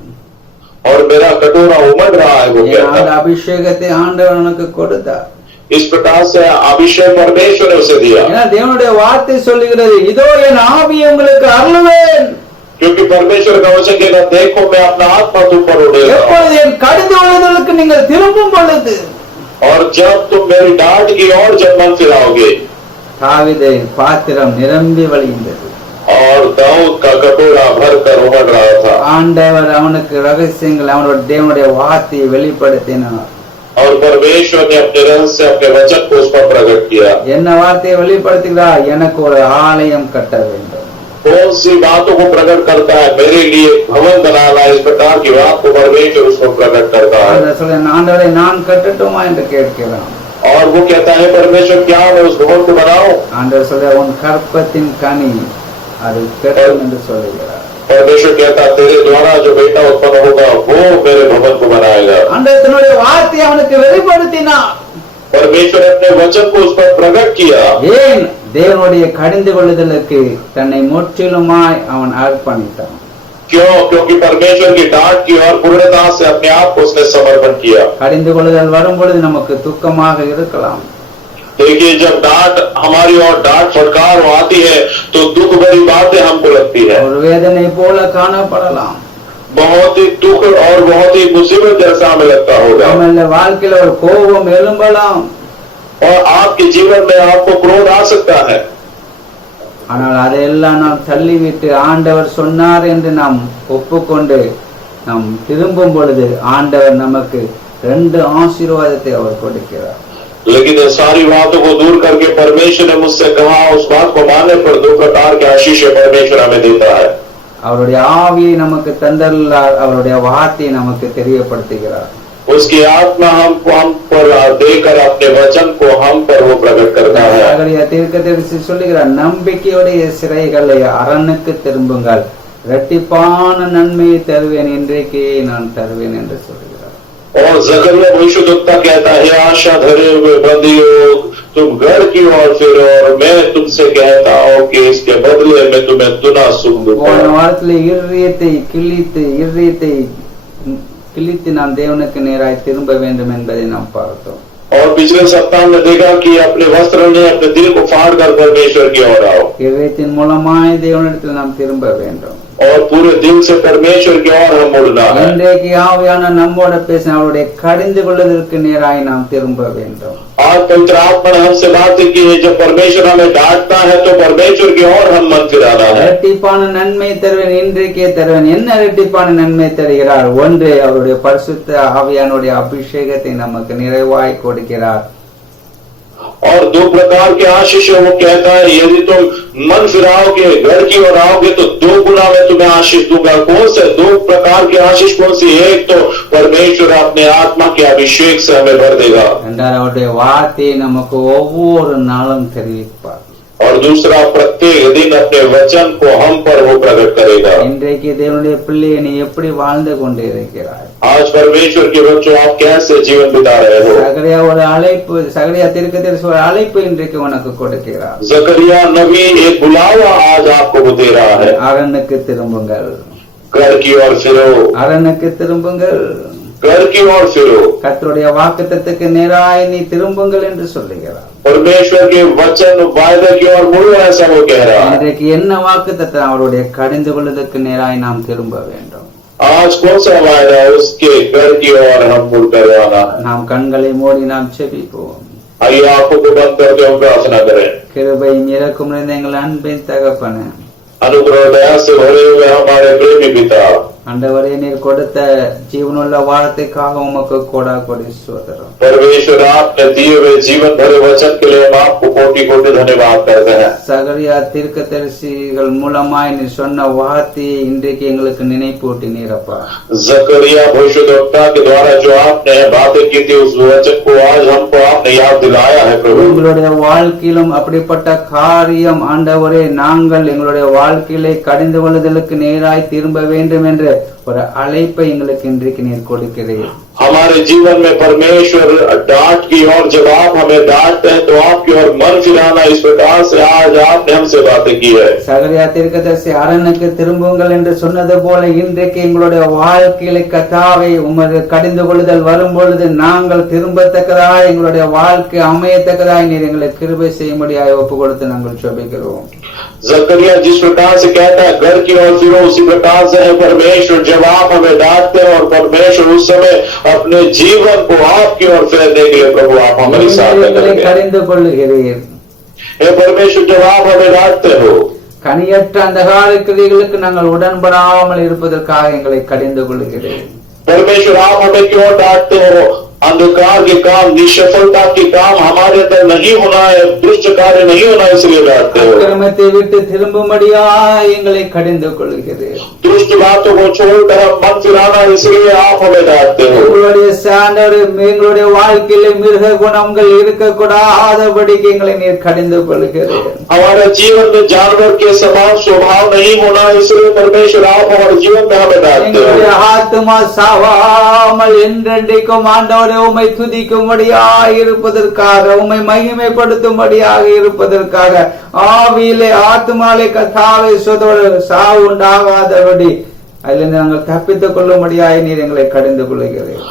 और मेरा कटोरा उमड़ रहा है, वो कहता। அந்த அபிஷேகத்தை ஆண்டவர் உனக்கு கொடுத்தார். इस प्रकार से अभिषेक परमेश्वर ने उसे दिया, ஏன்னா தேவனுடைய வார்த்தை சொல்லுகிறது, இதோ என் ஆவியை உங்களுக்கு அருளுவேன். क्योंकि परमेश्वर का वचन कहता देखो मैं अपना आत्मा तुम पर उड़ेगा। எப்பொழுது என் கடிந்து கொள்ளுதலுக்கு நீங்கள் திரும்பும் பொழுது, और जब तुम मेरी डांट की ओर जब मन फिराओगे, தாவீதின் பாத்திரம் நிரம்பி வழிந்தது. और दाऊद का कटोरा भर कर उमड़ रहा था। ஆண்டவர் அவனுக்கு ரகசியங்கள் அவனுடைய தேவனுடைய வார்த்தையை வெளிப்படுத்தினார். और परमेश्वर ने अपने रहस्य अपने वचन को उस पर प्रकट किया। என்ன வார்த்தையை வெளிப்படுத்துகிறார்? எனக்கு ஒரு ஆலயம் கட்ட வேண்டும். कौन सी बातों को प्रकट करता है? मेरे लिए भवन बनाना, इस प्रकार की बात को परमेश्वर उसको प्रकट करता है। ஆண்டவரை நான் கட்டட்டுமா என்று கேட்கிறான். और वो कहता है परमेश्वर क्या मैं उस भवन को बनाऊं? ஆண்டவர் சொல்ல உன் கற்பத்தின் கனி அது கட்டும் என்று சொல்லுகிறார். परमेश्वर कहता तेरे द्वारा जो बेटा उत्पन्न होगा वो मेरे भवन को बनाएगा। ஆண்டவர் தன்னுடைய வார்த்தையை அவனுக்கு வெளிப்படுத்தினார். परमेश्वर ने अपने वचन को उस पर प्रकट किया। ஏன்? தேவனுடைய கடிந்து கொள்ளுதலுக்கு தன்னை முற்றிலுமாய் அவன் அர்ப்பணித்தான். क्यों? क्योंकि परमेश्वर की डांट की और पूर्णता से अपने आप को उसने समर्पण किया। கடிந்து கொள்ளுதல் வரும்பொழுது நமக்கு துக்கமாக இருக்கலாம். देखिए जब डांट हमारी और डांट फटकार आती है तो दुख भरी बातें हमको लगती है, ஒரு வேதனை போல காணப்படலாம். बहुत ही दुख और बहुत ही मुसीबत जैसा हमें लगता होगा। நம்மள வாழ்க்கையில ஒரு கோபம் எழும்பலாம். और आपके जीवन में आपको क्रोध आ सकता है, ஆனால் அதையெல்லாம் நாம் தள்ளிவிட்டு ஆண்டவர் சொன்னார் என்று நாம் ஒப்புக்கொண்டு நாம் திரும்பும் பொழுது ஆண்டவர் நமக்கு 2 ஆசீர்வாதத்தை அவர் கொடுக்கிறார். लेकिन ये सारी बातों को दूर करके परमेश्वर ने मुझसे कहा, उस बात को मानने पर 2 प्रकार के आशीष परमेश्वर हमें देता है। அவருடைய ஆவியை நமக்கு தந்தருளார். அவருடைய வார்த்தையை நமக்கு தெரியப்படுத்துகிறார். उसकी आत्मा हम पर देकर अपने वचन को हम पर वो प्रकट करता है। சகரியா தீர்க்கதரிசி சொல்லுகிறார், நம்பிக்கையுடைய சிறைகளை அரணுக்கு திரும்புங்கள், இரட்டிப்பான நன்மையை தருவேன், இன்றைக்கே நான் தருவேன் என்று சொல்கிறார். और जकरिया भविष्यद्वक्ता कहता है, आशा धरे हुए बंदियों तुम घर की ओर फिरो और मैं तुमसे कहता हूँ कि इसके बदले में तुम्हें दुना सुख दूंगा। போன வாரத்தில் இருதயத்தை கிழித்து நாம் தேவனுக்கு நேராய் திரும்ப வேண்டும் என்பதை நாம் பார்த்தோம். और पिछले सप्ताह में देखा कि अपने वस्त्र ने अपने दिल को फाड़ कर परमेश्वर की ओर आओ இதயத்தின் மூலமாய் தேவனிடத்தில் நாம் திரும்ப வேண்டும். और पूरे दिल से परमेश्वर की ओर हम मुड़ना है। இன்றைக்கு ஆவியான நம்மோட பேசின அவருடைய கடிந்து கொள்வதற்கு நேராய் நாம் திரும்ப வேண்டும். आज पवित्र आत्मा ने हमसे बात की है, जब परमेश्वर हमें डांटता है तो परमेश्वर की ओर हम मन फिराना है। இரட்டிப்பான நன்மை தருவேன், இன்றைக்கே தருவேன். என்ன இரட்டிப்பான நன்மை தருகிறார்? ஒன்று, அவருடைய பரிசுத்த ஆவியானுடைய அபிஷேகத்தை நமக்கு நிறைவாய் கொடுக்கிறார். और 2 प्रकार के आशीष वो कहता है, यदि तुम मन फिराओगे घर की ओर आओगे तो 2 गुना मैं तुम्हें आशीष दूंगा। कौन से 2 प्रकार के आशीष? कौन सी? एक तो परमेश्वर अपने आत्मा के अभिषेक से हमें भर देगा, இரண்டாவது அவருடைய வார்த்தையை நமக்கு ஒவ்வொரு நாளும் தெரிவிப்பார். और दूसरा प्रत्येक दिन अपने वचन को हम पर वो प्रकट करेगा। இன்றைக்கு தேவனுடைய பிள்ளையை நீ எப்படி வாழ்ந்து கொண்டு இருக்கிறாய்? आज परमेश्वर के बच्चों आप कैसे जीवन बिता रहे हो? சகரியா தீர்க்கதரிசி ஒரு அழைப்பு இன்றைக்கு உனக்கு கொடுக்கிறார். जकरिया नबी एक बुलावा आज आपको वो दे रहा है, அரணுக்கு திரும்புங்கள், घर की ओर फिरो, அரணுக்கு திரும்புங்கள், घर की ओर फिरो। கர்த்தருடைய வாக்குத்தத்தத்துக்கு நேராய் நீ திரும்புங்கள் என்று சொல்லுகிறார். परमेश्वर के वचन वायदे की ओर मुड़ो, ऐसा वो कह रहा है। இன்றைக்கு என்ன வாக்குத்தத்தம்? அவருடைய கடிந்து கொள்வதற்கு நேராய் நாம் திரும்ப வேண்டும். आज कौन सा वायदा है? उसके घर की ओर हम मुड़ कर आना है। நாம் கண்களை மூடி நாம் செபிப்போம். आइए आंखों को बंद करके हम प्रार्थना करें। கிருபையும் இரக்கம் நிறைந்த எங்கள் அன்பின் தகப்பனே, अनुग्रह दया से भरे हुए हमारे प्रेमी पिता, ஆண்டவரே, நீர் கொடுத்த ஜீவனுள்ள வார்த்தைக்காக உமக்கு கோடா கோடி ஸ்தோத்திரம். परमेश्वर आपने दिए हुए जीवन भरे वचन के लिए हम आपको कोटि कोटि धन्यवाद करते हैं। சகரியா தீர்க்கதரிசிகள் மூலமாய் நீ சொன்ன வார்த்தையை இன்றைக்கு எங்களுக்கு நினைப்பூட்டினீரப்பா. जकरिया भविष्यद्वक्ता के द्वारा जो आपने बातें की थी उस वचन को आज हमको आपने याद दिलाया है प्रभु। எங்களுடைய வாழ்க்கையிலும் அப்படிப்பட்ட காரியம் ஆண்டவரே, நாங்கள் எங்களுடைய வாழ்க்கையிலே கடிந்து கொள்ளுதலுக்கு நேராய் திரும்ப வேண்டும் என்று ஒரு அழைப்பை எங்களுக்கு இன்றைக்கு நீர் கொடுக்கிறீர். हमारे जीवन में परमेश्वर डांट की और जब आप हमें डांटते हैं तो आपकी ओर मन फिराना, इस प्रकार से आज आपने हमसे बातें की है। சகரியா தீர்க்கதரிசி அரணுக்கு திரும்புங்கள் என்று சொன்னது போல இன்றைக்கு எங்களுடைய வாழ்க்கையில கர்த்தாவே உமது கடிந்து கொள்ளுதல் வரும் பொழுது நாங்கள் திரும்பத்தக்கதாய் எங்களுடைய வாழ்க்கை அமையத்தக்கதாய் நீர் எங்களை கிருபை செய்யும்படியாய் ஒப்பு கொடுத்து நாங்கள் ஜெபிக்கிறோம். जकरिया जिस प्रकार से कहता है घर की ओर फिरो, उसी प्रकार से है परमेश्वर। जब आप हमें डांटते हैं और परमेश्वर उस समय अपने जीवन को आपकी ओर फेरने के लिए प्रभु आप हमारी सहायता करेंगे। கடிந்து கொள்ளுகிறீர், हे परमेश्वर, जब आप हमें डांटते हो, கனியற்ற அந்த கால கிரியைகளுக்கு நாங்கள் உடன்படாமல் இருப்பதற்காக எங்களை கடிந்து கொள்கிறேன். परमेश्वर आप हमें क्यों डांटते हो? अंधकार के काम, निष्फलता के काम हमारे अंदर नहीं होना है, दुष्ट कार्य नहीं होना, इसलिए डांटते हो। அக்கிரமத்தை விட்டு திரும்பும்படியா எங்களை கடிந்து கொள்கிறேன். दुष्ट बातों को छोड़कर हम मन फिराना, इसलिए आप हमें डांटते हो। எங்களுடைய சாண்டவர் எங்களுடைய வாழ்க்கையில மிருக குணங்கள் இருக்கக்கூடாதபடிக்கு எங்களை நீர் கடிந்து கொள்கிறேன். हमारे जीवन में जानवर के समान स्वभाव नहीं होना, इसलिए परमेश्वर आप हमारे जीवन में हमें डांटते हो। எங்களுடைய ஆத்துமா சாவாமல் என்றென்றைக்கும் ஆண்டவரே உம்மை துதிக்கும்படியாக இருப்பதற்காக, உம்மை மகிமைப்படுத்தும்படியாக இருப்பதற்காக, ஆவியிலே ஆத்துமாலே கர்த்தாவே சோதரோடு சாவு உண்டாகாதபடி அதிலிருந்து நாங்கள் தப்பித்துக் கொள்ளும்படியாக நீர் எங்களை கடிந்து கொள்கிறேன்.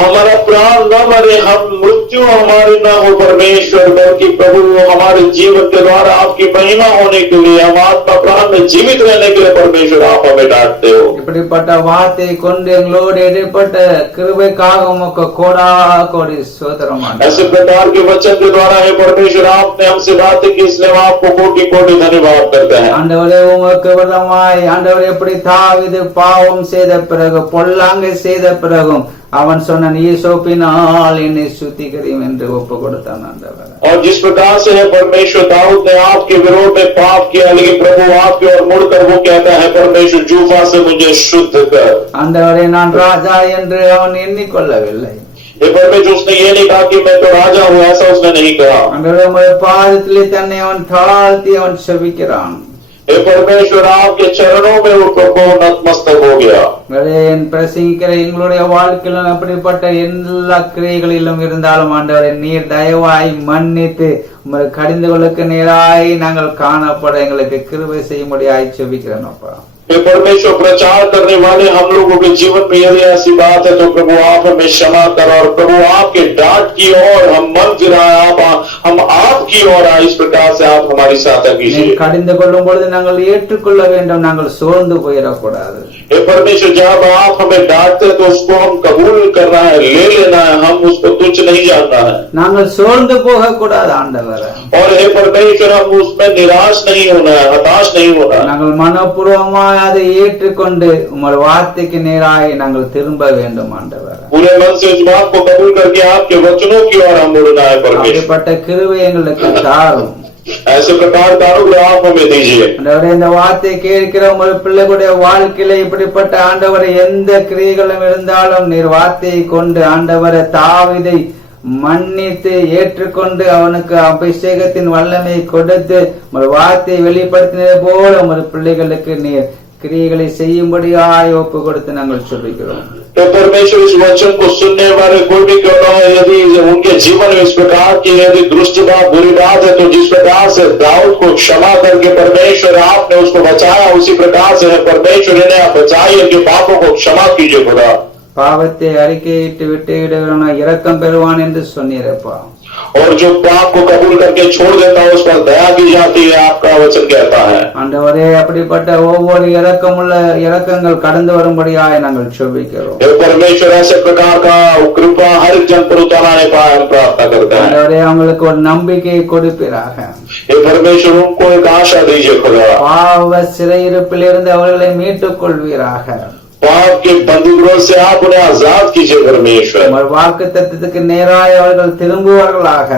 हमारा प्राण न मरे, हम मृत्यु हमारी न हो परमेश्वर, बल्कि प्रभु हमारे जीवन के द्वारा आपकी महिमा होने के लिए, हम आत्मा प्राण में जीवित रहने के लिए परमेश्वर आप हमें डांटते हो। இப்படிப்பட்ட வார்த்தையை கொண்டு எங்களோடு இடைப்பட்ட கிருபைக்காக உமக்கு கோடா கோடி ஸ்தோத்திரம். ऐसे प्रकार के वचन के द्वारा है परमेश्वर आपने हमसे बातें की, इसलिए हम आपको कोटि कोटि धन्यवाद करते हैं। ஆண்டவரே உமக்கு விரோதமாய் ஆண்டவரே எப்படி தாவீது பாவம் செய்த பிறகு பொல்லாங்கை செய்த பிறகும் அவன் சொன்னான் ஈசோப்பினால் என்னை சுத்திகரியும் என்று ஒப்பு கொடுத்தான் ஆண்டவர். और जिस प्रकार से है परमेश्वर दाऊद ने आपके विरोध में पाप किया, लेकिन प्रभु आपकी ओर मुड़कर वो कहता है परमेश्वर जूफा से मुझे शुद्ध कर। ஆண்டவரே நான் ராஜா என்று அவன் எண்ணிக்கொள்ளவில்லை. ये परमेश्वर उसने ये नहीं कहा कि मैं तो राजा हूँ, ऐसा उसने नहीं कहा। ஆண்டவரே உம்முடைய பாதத்திலே தன்னை அவன் தாழ்த்தி அவன் செபிக்கிறான். हे परमेश्वर आपके चरणों में वो प्रभु नतमस्तक हो गया। என் பிரசங்கிக்கிற எங்களுடைய வாழ்க்கையிலும் அப்படிப்பட்ட எல்லா கிரியைகளிலும் இருந்தாலும் ஆண்டவரே நீர் தயவாய் மன்னித்து உம்முடைய கடிந்துகளுக்கு நேராய் நாங்கள் காணப்பட எங்களுக்கு கிருபை செய்யும்படியாய் செபிக்கிறேன் அப்பா. हे परमेश्वर प्रचार करने वाले हम लोगों के जीवन में यदि ऐसी बात है तो प्रभु आप हमें क्षमा करो, और प्रभु आपके डांट की ओर हम मन फिराए, हम आपकी ओर आए, इस प्रकार से आप हमारी सहायता कीजिए। கடிந்து கொள்ளும் பொழுது நாங்கள் ஏற்றுக்கொள்ள வேண்டும், நாங்கள் சோர்ந்து போயிடக்கூடாது। हे परमेश्वर जब आप हमें डांटते तो उसको हम कबूल करना है, ले लेना है, हम उसको तुच्छ नहीं जानना है। நாங்கள் சோர்ந்து போக கூடாது ஆண்டவரே। और हे परमेश्वर हम उसमें निराश नहीं होना है, हताश नहीं होना है। நாங்கள் மனப்பூர்வமாய் அதை ஏற்றுக்கொண்டு உம்முடைய வார்த்தைக்கு நேராய் நாங்கள் திரும்ப வேண்டும் ஆண்டவரே। पूरे मन से उस बात को कबूल करके आपके वचनों की ओर हम मुड़ना है परमेश्वर। அப்படிப்பட்ட கிருபை எங்களுக்கு தாரும்। ऐसे प्रकार का अनुग्रह आप हमें दीजिए। ஆண்டவரே இந்த வார்த்தை கேட்கிற உங்கள் பிள்ளைகளுடைய வாழ்க்கையில இப்படிப்பட்ட ஆண்டவரை எந்த கிரியைகளும் இருந்தாலும் நீர் வார்த்தையை கொண்டு ஆண்டவரை தாவீதை மன்னித்து ஏற்றுக்கொண்டு அவனுக்கு அபிஷேகத்தின் வல்லமை கொடுத்து உங்கள் வார்த்தையை வெளிப்படுத்தினது போல உங்கள் பிள்ளைகளுக்கு நீர் கிரியைகளை செய்யும்படியாய் ஒப்பு கொடுத்து நாங்கள் சொல்லிக்கிறோம்। तो परमेश्वर इस वचन को सुनने वाले कोई भी क्यों न हो, यदि उनके जीवन में इस प्रकार की यदि दुष्ट बात बुरी बात है, तो जिस प्रकार से दाऊद को क्षमा करके परमेश्वर आपने उसको बचाया, उसी प्रकार से है परमेश्वर इन्हें आप बचाइए, कि पापों को क्षमा कीजिए खुदा। பாவத்தை அறிக்கையிட்டு விட்டு விடுகிறவன் இரக்கம் பெறுவான் என்று சொன்னீரப்பா। और जो पाप को कबूल करके छोड़ देता है उस पर दया की जाती है, आपका वचन कहता है। ஆண்டவரே அப்படிப்பட்ட ஒவ்வொரு இரக்கங்கள் கடந்து வரும்படியாய் நாங்கள் செபிக்கிறோம்। परमेश्वर ऐसे प्रकार का कृपा हर जन पर उतारने पाए हम प्रार्थना करते हैं। ஆண்டவரே அவங்களுக்கு ஒரு நம்பிக்கையை கொடுப்பீராக। हे परमेश्वर उनको एक आशा दीजिए खुदा। பாவ சிறையிருப்பிலிருந்து அவர்களை மீட்டுக் கொள்வீராக। पाप के बंधुगृह से आप उन्हें आजाद कीजिए परमेश्वर। உங்கள் வாக்குத்தத்தத்துக்கு நேராய் அவர்கள் திரும்புவார்களாக।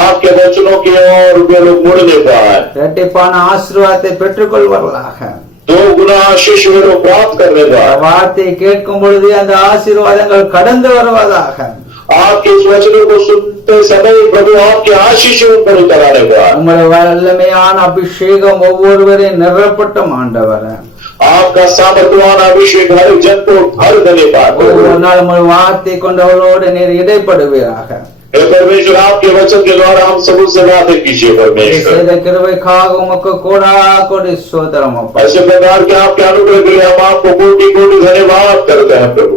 आपके वचनों की ओर वे लोग मुड़ने पाए, இரட்டிப்பான ஆசீர்வாதத்தை பெற்றுக் கொள்வார்களாக। 2 गुना आशीष वे लोग प्राप्त करने पाए। வார்த்தையை கேட்கும் பொழுது அந்த ஆசீர்வாதங்கள் கடந்து வருவதாக। आपके इस वचनों को सुनते समय प्रभु आपके आशीष उन पर उतर आने पाए। உங்களுடைய வல்லமையான அபிஷேகம் ஒவ்வொருவரையும் நிரப்பட்டும் ஆண்டவரே। आपका सामर्थ्यवान अभिषेक हर जन को भर देने पाए। ஒவ்வொரு நாள் உங்கள் வார்த்தை கொண்டவர்களோடு நீர் இடைப்படுவீராக। हे परमेश्वर आपके वचन के द्वारा हम सब से बातें कीजिए परमेश्वर। செய்த கிருபைக்காக உமக்கு கோடா கோடி ஸ்தோத்திரம் அப்பா। ऐसे प्रकार के आपके अनुग्रह के लिए हम आपको कोटि कोटि धन्यवाद करते हैं प्रभु।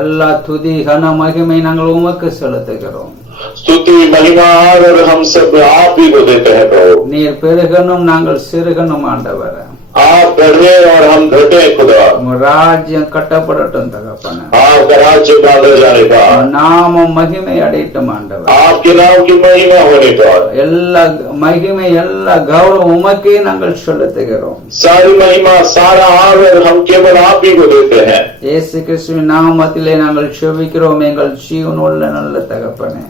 எல்லா துதி கன மகிமை நாங்கள் உமக்கு செலுத்துகிறோம்। स्तुति महिमा और हम सब आप ही को देते हैं प्रभु। நீர் பெருகணும் நாங்கள் சிறுகணும் ஆண்டவரே। आप बढ़े और हम घटे खुदा। உங்க ராஜ்யம் கட்டப்படட்டும் தகப்பனே. आपका राज्य बांधा जाने உங்க पर, நாமம் மகிமை அடையட்டும் ஆண்டவர். आपके नाम की महिमा होने पर, எல்லா மகிமை எல்லா கௌரவம் உமக்கே நாங்கள் செலுத்துகிறோம். सारी महिमा सारा आदर हम केवल आप ही को देते हैं। இயேசு கிறிஸ்துவின் நாமத்திலே நாங்கள் செபிக்கிறோம் எங்கள் ஜீவனுள்ள நல்ல தகப்பனே.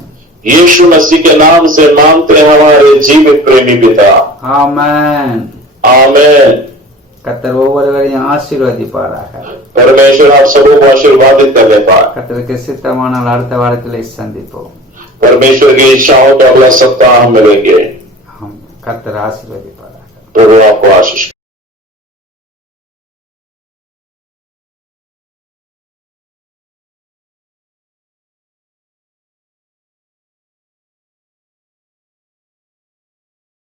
यीशु मसीह के नाम से मांगते हैं हमारे जीवित प्रेमी पिता। ஆமென். आमेन। கர்த்தர் ஒவ்வொருவரையும் ஆசீர்வதிப்பாராக. परमेश्वर आप सबों को आशीर्वादित करने पाए। கர்த்தருக்கு சித்தமானால் அடுத்த வாரத்திலே சந்திப்போம். परमेश्वर की इच्छाओं तो अगला सप्ताह हम मिलेंगे। கர்த்தர் ஆசீர்வதிப்பாராக. प्रभु आपको आशीष